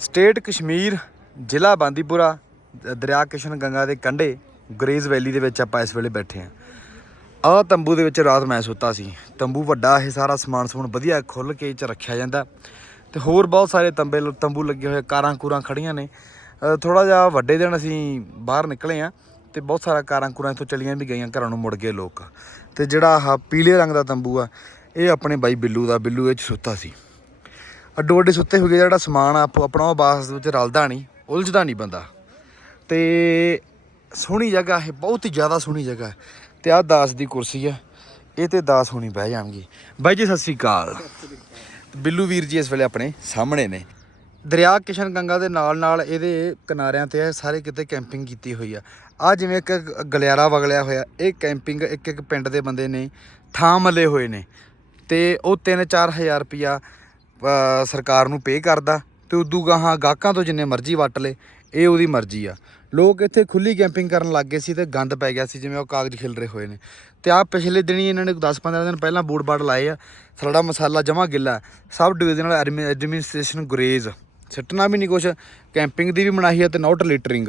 State Kashmir, ਜ਼ਿਲ੍ਹਾ ਬਾਂਦੀਪੁਰਾ, ਦਰਿਆ ਕਿਸ਼ਨ ਗੰਗਾ ਦੇ ਕੰਢੇ, ਗਰੇਜ਼ ਵੈਲੀ ਦੇ ਵਿੱਚ ਆਪਾਂ ਇਸ ਵੇਲੇ ਬੈਠੇ ਆ ਆਹ ਤੰਬੂ ਦੇ ਵਿੱਚ ਰਾਤ ਮੈਂ ਸੁੱਤਾ ਸੀ। ਤੰਬੂ ਵੱਡਾ, ਇਹ ਸਾਰਾ ਸਮਾਨ ਸਮੂਨ ਵਧੀਆ ਖੁੱਲ ਕੇ ਚ ਰੱਖਿਆ ਜਾਂਦਾ। ਤੇ ਹੋਰ ਬਹੁਤ ਸਾਰੇ ਤੰਬੇ ਤੰਬੂ ਲੱਗੇ ਹੋਏ ਕਾਰਾਂ ਕੂਰਾਂ ਖੜੀਆਂ ਨੇ। ਥੋੜਾ ਜਿਹਾ ਵੱਡੇ ਦਿਨ ਅਸੀਂ ਬਾਹਰ ਨਿਕਲੇ ਆ ਤੇ ਬਹੁਤ ਸਾਰਾ ਕਾਰਾਂ ਕੂਰਾਂ ਇੱਥੋਂ ਚਲੀਆਂ ਵੀ ਗਈਆਂ, ਘਰਾਂ ਨੂੰ ਮੁੜ ਗਏ ਲੋਕ। ਤੇ ਜਿਹੜਾ ਆਹ ਪੀਲੇ ਰੰਗ ਦਾ ਤੰਬੂ ਆ, ਇਹ ਆਪਣੇ ਬਾਈ ਬਿੱਲੂ ਦਾ, ਬਿੱਲੂ ਇਹ ਚ ਸੁੱਤਾ ਸੀ। ਅੱਡੋ ਅੱਡੇ ਸੁੱਤੇ ਹੋਏ ਜਿਹੜਾ ਸਮਾਨ ਆਪੋ ਆਪਣਾ ਉਹ ਬਾਸ ਦੇ ਵਿੱਚ ਰਲਦਾ ਨਹੀਂ ਉਲਝਦਾ ਨਹੀਂ ਬੰਦਾ। ਤੇ ਸੋਹਣੀ ਜਗ੍ਹਾ ਹੈ ਬਹੁਤ ਹੀ ਜ਼ਿਆਦਾ ਸੋਹਣੀ ਜਗ੍ਹਾ ਹੈ। ਤੇ ਆਹ ਦਾਸ ਦੀ ਕੁਰਸੀ ਹੈ ਇਹ ਤੇ ਦਾਸ ਹੋਣੀ ਬਹਿ ਜਾਣਗੇ। ਬਾਈ ਜੀ ਸਤਿ ਸ੍ਰੀ ਅਕਾਲ। ਬਿੱਲੂ ਵੀਰ ਜੀ ਇਸ ਵੇਲੇ ਆਪਣੇ ਸਾਹਮਣੇ ਨੇ। ਦਰਿਆ ਕਿਸ਼ਨ ਗੰਗਾ ਦੇ ਨਾਲ ਨਾਲ ਇਹਦੇ ਕਿਨਾਰਿਆਂ ਤੇ ਸਾਰੇ ਕਿਤੇ ਕੈਂਪਿੰਗ ਕੀਤੀ ਹੋਈ ਆ। ਆ ਜਿਵੇਂ ਇੱਕ ਗਲਿਆਰਾ ਵਗਲਿਆ ਹੋਇਆ ਇਹ ਕੈਂਪਿੰਗ ਇੱਕ ਇੱਕ ਪਿੰਡ ਦੇ ਬੰਦੇ ਨੇ ਥਾਂ ਮੱਲੇ ਹੋਏ ਨੇ। ਤੇ ਉਹ 3-4000 ਰੁਪਿਆ ਅ, ਸਰਕਾਰ ਨੂੰ ਪੇ ਕਰਦਾ ਤੇ ਉਦੋਂ ਗਾਹਾਂ ਗਾਹਕਾਂ ਤੋਂ ਜਿੰਨੇ ਮਰਜ਼ੀ ਵੱਟ ਲੇ, ਇਹ ਉਹਦੀ ਮਰਜ਼ੀ ਆ। ਲੋਕ ਇੱਥੇ ਖੁੱਲੀ ਕੈਂਪਿੰਗ ਕਰਨ ਲੱਗ ਗਏ ਸੀ ਤੇ ਗੰਦ ਪੈ ਗਿਆ ਸੀ, ਜਿਵੇਂ ਉਹ ਕਾਗਜ਼ ਖਿਲ ਰਹੇ ਹੋਏ ਨੇ। ਤੇ ਆ ਪਿਛਲੇ ਦਿਨੀ ਇਹਨਾਂ ਨੇ 10-15 ਦਿਨ ਪਹਿਲਾਂ ਬੋਰਡ ਬਾੜ ਲਾਏ ਆ, ਸਾਡਾ ਮਸਾਲਾ ਜਮਾ ਗਿੱਲਾ ਸਬ ਡਿਵੀਜ਼ਨਲ ਐਡਮਿਨਿਸਟ੍ਰੇਸ਼ਨ ਗੁਰੇਜ਼। ਸਿੱਟਣਾ ਵੀ ਨਹੀਂ ਕੁਛ ਕੈਂਪਿੰਗ ਦੀ ਵੀ ਮਨਾਹੀ ਆ ਤੇ ਨਾਟ ਲਿਟਰਿੰਗ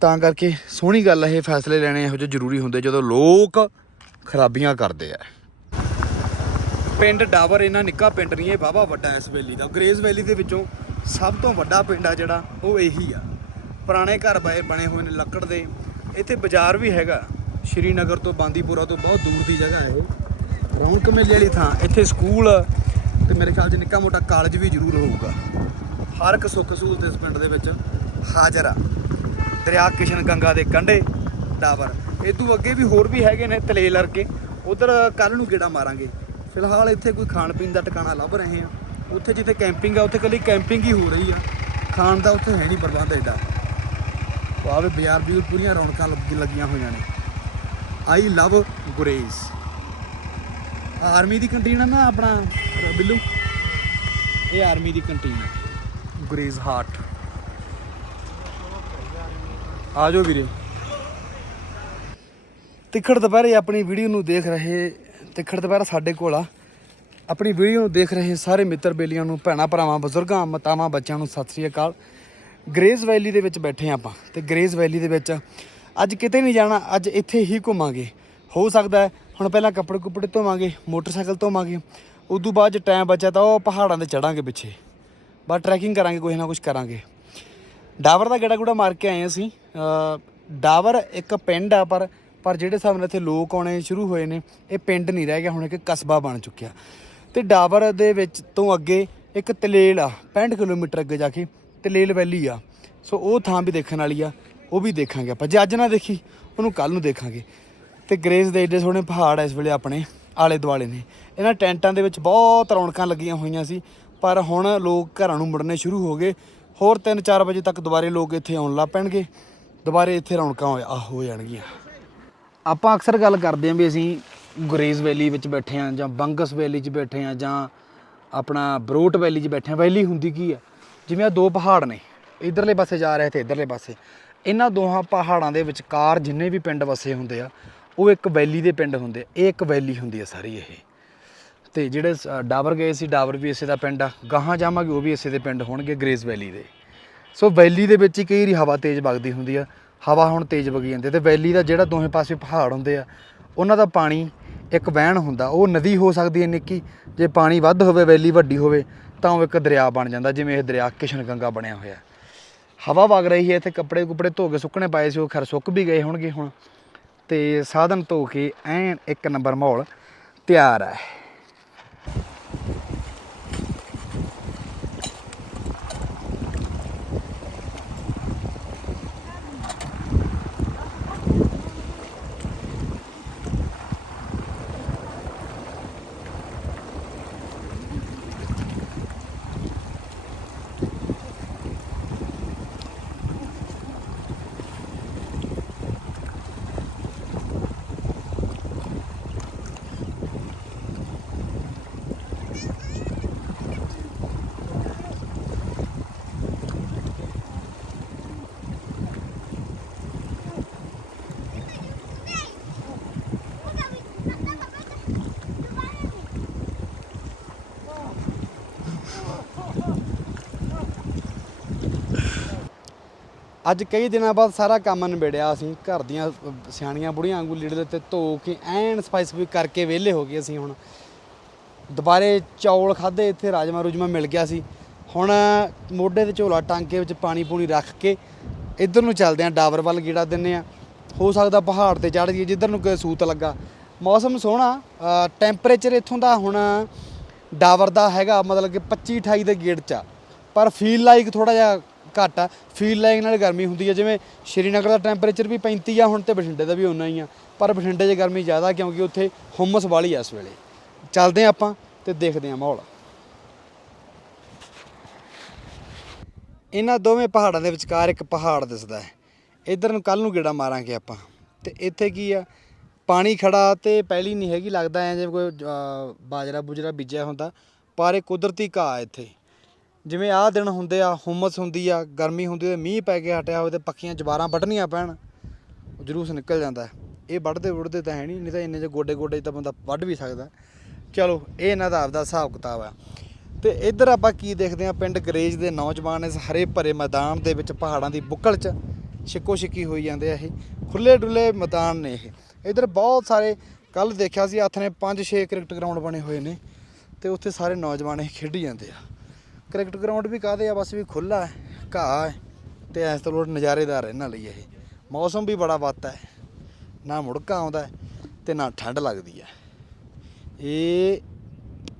ਤਾਂ ਕਰਕੇ ਸੋਹਣੀ ਗੱਲ ਇਹ ਫੈਸਲੇ ਲੈਣੇ ਇਹੋ ਜਿਹੇ ਜ਼ਰੂਰੀ ਹੁੰਦੇ ਜਦੋਂ ਲੋਕ ਖਰਾਬੀਆਂ ਕਰਦੇ ਆ। ਪਿੰਡ ਡਾਵਰ ਇਹਨਾਂ ਨਿੱਕਾ ਪਿੰਡ ਨਹੀਂ, ਇਹ ਬਾਬਾ ਵੱਡਾ ਇਸ ਵੈਲੀ ਦਾ। ਗਰੇਜ਼ ਵੈਲੀ ਦੇ ਵਿੱਚੋਂ ਸਭ ਤੋਂ ਵੱਡਾ ਪਿੰਡ ਆ ਜਿਹੜਾ, ਉਹ ਇਹੀ ਆ। ਪੁਰਾਣੇ ਘਰ ਬਏ, ਬਣੇ ਹੋਏ ਨੇ ਲੱਕੜ ਦੇ। ਇੱਥੇ ਬਾਜ਼ਾਰ ਵੀ ਹੈਗਾ। ਸ਼੍ਰੀਨਗਰ ਤੋਂ ਬਾਂਦੀਪੁਰਾ ਤੋਂ ਬਹੁਤ ਦੂਰ ਦੀ ਜਗ੍ਹਾ ਹੈ ਇਹ। ਰੌਣਕ ਮੇਲੇ ਵਾਲੀ ਥਾਂ। ਇੱਥੇ ਸਕੂਲ ਤੇ ਮੇਰੇ ਖਿਆਲ 'ਚ ਨਿੱਕਾ ਮੋਟਾ ਕਾਲਜ ਵੀ ਜ਼ਰੂਰ ਹੋਊਗਾ। ਹਰ ਇੱਕ ਸੁੱਖ ਸਹੂਲਤ ਇਸ ਪਿੰਡ ਦੇ ਵਿੱਚ ਹਾਜ਼ਰ ਆ। ਦਰਿਆ ਕਿਸ਼ਨ ਗੰਗਾ ਦੇ ਕੰਢੇ ਡਾਵਰ ਇਦੋਂ ਅੱਗੇ ਵੀ ਹੋਰ ਵੀ ਹੈਗੇ ਨੇ ਤਲੇਲ ਕੇ ਉਧਰ ਕੱਲ ਨੂੰ ਗੇੜਾ ਮਾਰਾਂਗੇ। ਫਿਲਹਾਲ ਇੱਥੇ ਕੋਈ ਖਾਣ ਪੀਣ ਦਾ ਟਿਕਾਣਾ ਲੱਭ ਰਹੇ ਆ ਉੱਥੇ ਜਿੱਥੇ ਕੈਂਪਿੰਗ ਆ, ਉੱਥੇ ਕੱਲੀ ਕੈਂਪਿੰਗ ਹੀ ਹੋ ਰਹੀ ਆ। ਖਾਣ ਦਾ ਉੱਥੇ ਹੈ ਨਹੀਂ ਪ੍ਰਬੰਧ ਐਡਾ ਉਹ ਆਵੇ ਬਾਜ਼ਾਰ ਵੀ ਪੂਰੀਆਂ ਰੌਣਕਾਂ ਲੱਗ- ਲੱਗੀਆਂ ਹੋਈਆਂ ਨੇ। ਆਈ ਲਵ ਗੁਰੇਜ਼ ਆਰਮੀ ਦੀ ਕੰਟੀਨ ਆ ਨਾ ਆਪਣਾ, ਬਿੱਲੂ? ਇਹ ਆਰਮੀ ਦੀ ਕੰਟੀਨ ਹੈ ਗੁਰੇਜ਼ ਹਾਰਟ ਆ ਜਾਓ ਵੀਰੇ। ਤਿੱਖੜ ਦੁਪਹਿਰੇ ਆਪਣੀ ਵੀਡੀਓ ਨੂੰ ਦੇਖ ਰਹੇ ਤਿੱਖੜ ਦੁਪਹਿਰਾ ਸਾਡੇ ਕੋਲ ਆ। ਆਪਣੀ ਵੀਡੀਓ ਨੂੰ ਦੇਖ ਰਹੇ ਸਾਰੇ ਮਿੱਤਰ ਬੇਲੀਆਂ ਨੂੰ, ਭੈਣਾ, ਭਰਾਵਾਂ, ਬਜ਼ੁਰਗਾਂ, ਮਾਤਾਵਾਂ, ਬੱਚਿਆਂ ਨੂੰ ਸਤਿ ਸ੍ਰੀ ਅਕਾਲ। ਗ੍ਰੇਜ਼ ਵੈਲੀ ਦੇ ਵਿੱਚ ਬੈਠੇ ਆਪਾਂ ਤੇ ਗ੍ਰੇਜ਼ ਵੈਲੀ ਦੇ ਵਿੱਚ ਅੱਜ ਕਿਤੇ ਨਹੀਂ ਜਾਣਾ, ਅੱਜ ਇੱਥੇ ਹੀ ਘੁੰਮਾਂਗੇ। ਹੋ ਸਕਦਾ ਹੈ ਹੁਣ ਪਹਿਲਾਂ ਕੱਪੜੇ ਕੁਪੜੇ ਧੋਵਾਂਗੇ, ਮੋਟਰਸਾਈਕਲ ਧੋਵਾਂਗੇ, ਉਦੋਂ ਬਾਅਦ ਜੇ ਟਾਈਮ ਬਚਿਆ ਤਾਂ ਉਹ ਪਹਾੜਾਂ ਤੇ ਚੜਾਂਗੇ ਪਿੱਛੇ। ਬਸ ਟਰੈਕਿੰਗ ਕਰਾਂਗੇ, ਕੁਛ ਨਾ ਕੁਛ ਕਰਾਂਗੇ। ਡਾਵਰ ਦਾ ਗੇੜਾ ਗੁੜਾ ਮਾਰ ਕੇ ਆਏ ਅਸੀਂ। ਡਾਵਰ ਇੱਕ ਪਿੰਡ ਆ, ਪਰ ਪਰ ਜਿਹੜੇ ਹਿਸਾਬ ਨਾਲ ਇੱਥੇ ਲੋਕ ਆਉਣੇ ਸ਼ੁਰੂ ਹੋਏ ਨੇ, ਇਹ ਪਿੰਡ ਨਹੀਂ ਰਹਿ ਗਿਆ, ਹੁਣ ਇੱਕ ਕਸਬਾ ਬਣ ਚੁੱਕਿਆ। ਤੇ ਡਾਬਰ ਦੇ ਵਿੱਚ ਤੋਂ ਅੱਗੇ ਇੱਕ ਤਲੇਲ ਆ 65 ਕਿਲੋਮੀਟਰ ਅੱਗੇ ਜਾ ਕੇ ਤਲੇਲ ਵੈਲੀ ਆ। ਸੋ ਉਹ ਥਾਂ ਵੀ ਦੇਖਣ ਵਾਲੀ ਆ, ਉਹ ਵੀ ਦੇਖਾਂਗੇ ਆਪਾਂ। ਜੇ ਅੱਜ ਨਾ ਦੇਖੀ, ਉਹਨੂੰ ਕੱਲ ਨੂੰ ਦੇਖਾਂਗੇ। ਤੇ ਗ੍ਰੇਸ ਦੇ ਏਡੇ ਸੋਹਣੇ ਪਹਾੜ ਇਸ ਵੇਲੇ ਆਪਣੇ, ਆਲੇ ਦੁਆਲੇ ਨੇ। ਇਹਨਾਂ ਟੈਂਟਾਂ ਦੇ ਵਿੱਚ ਬਹੁਤ ਰੌਣਕਾਂ ਲੱਗੀਆਂ ਹੋਈਆਂ ਸੀ, ਪਰ ਹੁਣ ਲੋਕ ਘਰਾਂ ਨੂੰ ਮੁੜਨੇ ਸ਼ੁਰੂ ਹੋ ਗਏ। ਹੋਰ 3-4 ਵਜੇ ਤੱਕ ਦੁਬਾਰੇ ਲੋਕ ਇੱਥੇ ਆਉਣ ਲੱਗ ਪੈਣਗੇ। ਦੁਬਾਰੇ ਇੱਥੇ ਰੌਣਕਾਂ ਹੋ ਆ, ਹੋ ਜਾਣਗੀਆਂ। ਆਪਾਂ ਅਕਸਰ ਗੱਲ ਕਰਦੇ ਆਂ ਵੀ ਅਸੀਂ ਗੁਰੇਜ਼ ਵੈਲੀ ਵਿੱਚ ਬੈਠੇ ਆਂ ਜਾਂ ਬੰਗਸ ਵੈਲੀ 'ਚ ਬੈਠੇ ਆਂ ਜਾਂ ਆਪਣਾ ਬਰੋਟ ਵੈਲੀ 'ਚ ਬੈਠੇ ਆਂ ਵੈਲੀ ਹੁੰਦੀ ਕੀ ਆ? ਜਿਵੇਂ ਆ ਦੋ ਪਹਾੜ ਨੇ, ਇਧਰਲੇ ਪਾਸੇ ਜਾ ਰਹੇ ਤੇ ਇਧਰਲੇ ਪਾਸੇ। ਇਹਨਾਂ ਦੋਹਾਂ ਪਹਾੜਾਂ ਦੇ ਵਿਚਕਾਰ ਜਿੰਨੇ ਵੀ ਪਿੰਡ ਵਸੇ ਹੁੰਦੇ ਆ, ਉਹ ਇੱਕ ਵੈਲੀ ਦੇ ਪਿੰਡ ਹੁੰਦੇ ਇਹ ਇੱਕ ਵੈਲੀ ਹੁੰਦੀ ਆ ਸਾਰੀ ਇਹ। ਤੇ ਜਿਹੜੇ ਸ- ਡਾਵਰ ਗਏ ਸੀ ਡਾਵਰ ਵੀ ਇਸੇ ਦਾ ਪਿੰਡ ਆ, ਗਾਹਾਂ ਜਾਵਾਂਗੇ ਉਹ ਵੀ ਇਸੇ ਦੇ ਪਿੰਡ ਹੋਣਗੇ ਗ੍ਰੇਸ ਵੈਲੀ ਦੇ। ਸੋ ਵੈਲੀ ਦੇ ਵਿੱਚ ਹੀ ਕਈ ਵਾਰੀ ਹਵਾ ਤੇਜ਼ ਵਗਦੀ ਹੁੰਦੀ ਆ ਹਵਾ ਹੁਣ ਤੇਜ਼ ਵਗੀ ਜਾਂਦੀ ਆ ਤੇ ਵੈਲੀ ਦਾ ਜਿਹੜਾ ਦੋਵੇਂ ਪਾਸੇ ਪਹਾੜ ਹੁੰਦੇ ਆ, ਉਹਨਾਂ ਦਾ ਪਾਣੀ ਇੱਕ ਵਹਿਣ ਹੁੰਦਾ, ਉਹ ਨਦੀ ਹੋ ਸਕਦੀ ਹੈ ਨਿੱਕੀ, ਜੇ ਪਾਣੀ ਵੱਧ ਹੋਵੇ, ਵੈਲੀ ਵੱਡੀ ਹੋਵੇ, ਤਾਂ ਉਹ ਇੱਕ ਦਰਿਆ ਬਣ ਜਾਂਦਾ, ਜਿਵੇਂ ਇਹ ਦਰਿਆ ਕਿਸ਼ਨ ਗੰਗਾ ਬਣਿਆ ਹੋਇਆ ਹਵਾ ਵਗ ਰਹੀ ਹੈ, ਇੱਥੇ ਕੱਪੜੇ ਕੁਪੜੇ ਧੋ ਕੇ ਸੁੱਕਣੇ ਪਾਏ ਸੀ, ਉਹ ਖਰ ਸੁੱਕ ਵੀ ਗਏ ਹੋਣਗੇ ਹੁਣ। ਤੇ ਸਾਧਨ ਧੋ ਕੇ ਐਨ ਇੱਕ ਨੰਬਰ ਮਾਹੌਲ ਤਿਆਰ ਹੈ। ਅੱਜ ਕਈ ਦਿਨਾਂ ਬਾਅਦ ਸਾਰਾ ਕੰਮ ਨਿਬੇੜਿਆ ਅਸੀਂ, ਘਰ ਦੀਆਂ ਸਿਆਣੀਆਂ ਬੁੜੀਆਂ ਵਾਂਗੂ ਲੀੜੇ ਦੇ ਉੱਤੇ ਧੋ ਕੇ ਐਨ ਸਫ਼ਾਈ ਸਫੂਈ ਕਰਕੇ ਵਿਹਲੇ ਹੋ ਗਏ ਅਸੀਂ ਹੁਣ। ਦੁਬਾਰੇ ਚੌਲ ਖਾਦੇ ਇੱਥੇ ਰਾਜਮਾ ਰੁਜਮਾ ਮਿਲ ਗਿਆ ਸੀ। ਹੁਣ ਮੋਢੇ ਤੇ ਝੋਲਾ ਟਾਂਕੇ ਵਿੱਚ ਪਾਣੀ ਪੂਣੀ ਰੱਖ ਕੇ ਇੱਧਰ ਨੂੰ ਚੱਲਦੇ ਆਂ ਡਾਬਰ ਵੱਲ ਗੇੜਾ ਦਿੰਨੇ ਆ ਹੋ ਸਕਦਾ ਪਹਾੜ ਤੇ ਚੜ੍ਹ ਜਾਈਏ, ਜਿੱਧਰ ਨੂੰ ਕੋਈ ਸੂਤ ਲੱਗਾ। ਮੌਸਮ ਸੋਹਣਾ ਟੈਂਪਰੇਚਰ ਇੱਥੋਂ ਦਾ ਹੁਣ ਡਾਬਰ ਦਾ ਹੈਗਾ ਮਤਲਬ ਕਿ 25 28 ਦੇ ਗੇੜ ਚ ਆ। ਪਰ ਫੀਲ ਲਾਈਕ ਥੋੜਾ ਜਿਹਾ ਘੱਟ ਆ। ਫੀਲ ਲਾਈਕ ਨਾਲ ਗਰਮੀ ਹੁੰਦੀ ਹੈ ਜਿਵੇਂ ਸ਼੍ਰੀਨਗਰ ਦਾ ਟੈਂਪਰੇਚਰ ਵੀ 35 ਆ, ਹੁਣ ਤੇ ਬਠਿੰਡੇ ਦਾ ਵੀ ਉਨਾ ਹੀ ਆ। ਪਰ ਬਠਿੰਡੇ 'ਚ ਗਰਮੀ ਜ਼ਿਆਦਾ ਕਿਉਂਕਿ ਉੱਥੇ ਹੁਮਸ ਵਾਲੀ ਆ ਇਸ ਵੇਲੇ। ਚੱਲਦੇ ਆ ਆਪਾਂ ਤੇ ਦੇਖਦੇ ਆ ਮਾਹੌਲ। ਇਹਨਾਂ ਦੋਵੇਂ ਪਹਾੜਾਂ ਦੇ ਵਿਚਕਾਰ ਇੱਕ ਪਹਾੜ ਦਿਸਦਾ ਹੈ। ਇਧਰ ਨੂੰ ਕੱਲ ਨੂੰ ਗੇੜਾ ਮਾਰਾਂਗੇ ਆਪਾਂ। ਤੇ ਇੱਥੇ ਕੀ ਆ? ਪਾਣੀ ਖੜਾ ਤੇ ਪਹਿਲੀ ਨਹੀਂ ਹੈਗੀ, ਲੱਗਦਾ ਐ ਜਿਵੇਂ ਕੋਈ ਬਾਜਰਾ ਬੁਜਰਾ ਬੀਜਿਆ ਹੁੰਦਾ। ਪਰ ਇਹ ਕੁਦਰਤੀ ਘਾਹ ਇੱਥੇ। ਜਿਵੇਂ ਆਹ ਦਿਨ ਹੁੰਦੇ ਆ, ਹੁਮਸ ਹੁੰਦੀ ਆ, ਗਰਮੀ ਹੁੰਦੀ ਤੇ ਮੀਂਹ ਪੈ ਕੇ ਹਟਿਆ ਹੋਵੇ ਤੇ ਪੱਕੀਆਂ ਜਵਾਰਾਂ ਵੱਢਣੀਆਂ ਪੈਣ, ਉਹ ਜਲੂਸ ਨਿਕਲ ਜਾਂਦਾ ਇਹ ਵੱਢਦੇ ਵੁੱਢਦੇ ਤਾਂ ਹੈ ਨਹੀਂ ਨਹੀਂ ਤਾਂ ਇੰਨੇ ਚ ਗੋਡੇ ਗੋਡੇ 'ਚ ਤਾਂ ਬੰਦਾ ਵੱਢ ਵੀ ਸਕਦਾ ਚਲੋ, ਇਹ ਇਹਨਾਂ ਦਾ ਆਪਦਾ ਹਿਸਾਬ ਕਿਤਾਬ ਆ ਤੇ ਇੱਧਰ ਆਪਾਂ ਕੀ ਦੇਖਦੇ ਆ ਪਿੰਡ ਗਰੇਜ ਦੇ ਨੌਜਵਾਨ ਇਸ ਹਰੇ ਭਰੇ ਮੈਦਾਨ ਦੇ ਵਿੱਚ ਪਹਾੜਾਂ ਦੀ ਬੁੱਕਲ 'ਚ ਛਿੱਕੋ ਛਿੱਕੀ ਹੋਈ ਜਾਂਦੇ ਆ ਇਹ। ਖੁੱਲੇ ਡੁੱਲੇ ਮੈਦਾਨ ਨੇ ਇਹ। ਇੱਧਰ ਬਹੁਤ ਸਾਰੇ ਕੱਲ ਦੇਖਿਆ ਸੀ, ਹੱਥ ਨੇ 5-6 ਕ੍ਰਿਕਟ ਗਰਾਊਂਡ ਬਣੇ ਹੋਏ ਨੇ, ਤੇ ਉੱਥੇ ਸਾਰੇ ਨੌਜਵਾਨ ਇਹ ਖੇਡੀ ਜਾਂਦੇ ਆ। ਕ੍ਰਿਕਟ ਗਰਾਊਂਡ ਵੀ ਕਾਹਦੇ ਆ ਬਸ ਵੀ ਖੁੱਲਾ ਹੈ ਘਾਹ ਹੈ ਤੇ ਐਸ ਤੋਂ ਲੋੜ ਨਜ਼ਾਰੇਦਾਰ ਹੈ ਇਹਨਾਂ ਲਈ ਇਹ ਮੌਸਮ ਵੀ ਬੜਾ ਵੱਤ ਹੈ ਨਾ ਮੁੜਕਾ ਆਉਂਦਾ ਹੈ ਤੇ ਨਾ ਠੰਡ ਲੱਗਦੀ ਹੈ ਇਹ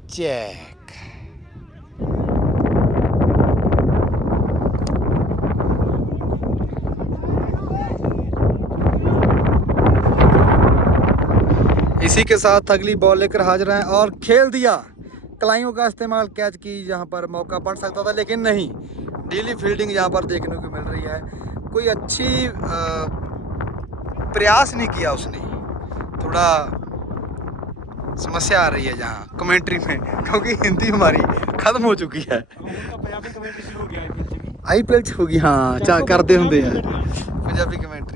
ਚੈੱਕ इसी के साथ अगली बॉल लेकर हाजिर हैं और खेल दिया कलाइयों का इस्तेमाल कैच की यहाँ पर मौका बन सकता था लेकिन नहीं। डेली फील्डिंग यहाँ पर देखने को मिल रही है। कोई अच्छी प्रयास नहीं किया उसने। थोड़ा समस्या आ रही है यहाँ कमेंट्री में क्योंकि हिंदी हमारी ख़त्म हो चुकी है। आई पी एल छोगी हाँ कर करते होंगे यार। पंजाबी कमेंट्री।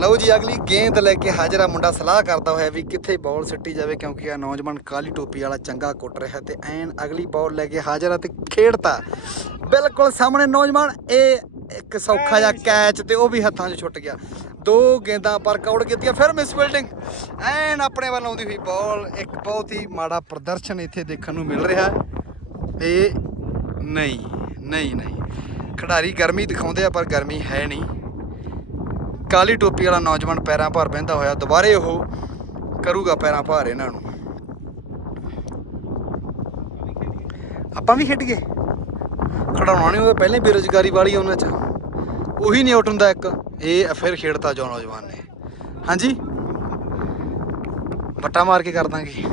ਲਓ ਜੀ ਅਗਲੀ ਗੇਂਦ ਲੈ ਕੇ ਹਾਜ਼ਰਾ ਮੁੰਡਾ ਸਲਾਹ ਕਰਦਾ ਹੋਇਆ ਵੀ ਕਿੱਥੇ ਬਾਲ ਸਿੱਟੀ ਜਾਵੇ ਕਿਉਂਕਿ ਆ ਨੌਜਵਾਨ ਕਾਲੀ ਟੋਪੀ ਵਾਲਾ ਚੰਗਾ ਕੁੱਟ ਰਿਹਾ ਤੇ ਐਨ ਅਗਲੀ ਬਾਲ ਲੈ ਕੇ ਹਾਜ਼ਰਾ ਤੇ ਖੇਡਤਾ। ਬਿਲਕੁਲ ਸਾਹਮਣੇ ਨੌਜਵਾਨ ਇਹ ਇੱਕ ਸੌਖਾ ਜਿਹਾ ਕੈਚ ਤੇ ਉਹ ਵੀ ਹੱਥਾਂ 'ਚ ਛੁੱਟ ਗਿਆ। ਦੋ ਗੇਂਦਾਂ ਪਰ ਕੌੜ ਕੀਤੀਆਂ ਫਿਰ ਮਿਸ ਫੀਲਡਿੰਗ ਐਨ ਆਪਣੇ ਵੱਲ ਆਉਂਦੀ ਹੋਈ ਬਾਲ ਇੱਕ ਬਹੁਤ ਹੀ ਮਾੜਾ ਪ੍ਰਦਰਸ਼ਨ ਇੱਥੇ ਦੇਖਣ ਨੂੰ ਮਿਲ ਰਿਹਾ। ਇਹ ਨਹੀਂ ਨਹੀਂ ਨਹੀਂ। ਖਿਡਾਰੀ ਗਰਮੀ ਦਿਖਾਉਂਦੇ ਆ ਪਰ ਗਰਮੀ ਹੈ ਨਹੀਂ। ਕਾਲੀ ਟੋਪੀ ਵਾਲਾ ਨੌਜਵਾਨ ਪੈਰਾਂ ਭਾਰ ਬਹਿੰਦਾ ਹੋਇਆ, ਦੁਬਾਰੇ ਉਹ ਕਰੂਗਾ ਪੈਰਾਂ ਭਾਰ ਇਹਨਾਂ ਨੂੰ। ਆਪਾਂ ਵੀ ਖੇਡ ਗਏ ਖੜਾਉਣਾ ਨਹੀਂ ਉਹਦਾ ਪਹਿਲੇ ਬੇਰੁਜ਼ਗਾਰੀ ਵਾਲੀ ਆ ਉਹਨਾਂ 'ਚ। ਉਹੀ ਨਹੀਂ ਆਊਟ ਹੁੰਦਾ ਇੱਕ। ਇਹ ਫਿਰ ਖੇਡਤਾ ਜੋ ਨੌਜਵਾਨ ਨੇ। ਹਾਂਜੀ? ਵੱਟਾ ਮਾਰ ਕੇ ਕਰ ਦਾਂਗੇ।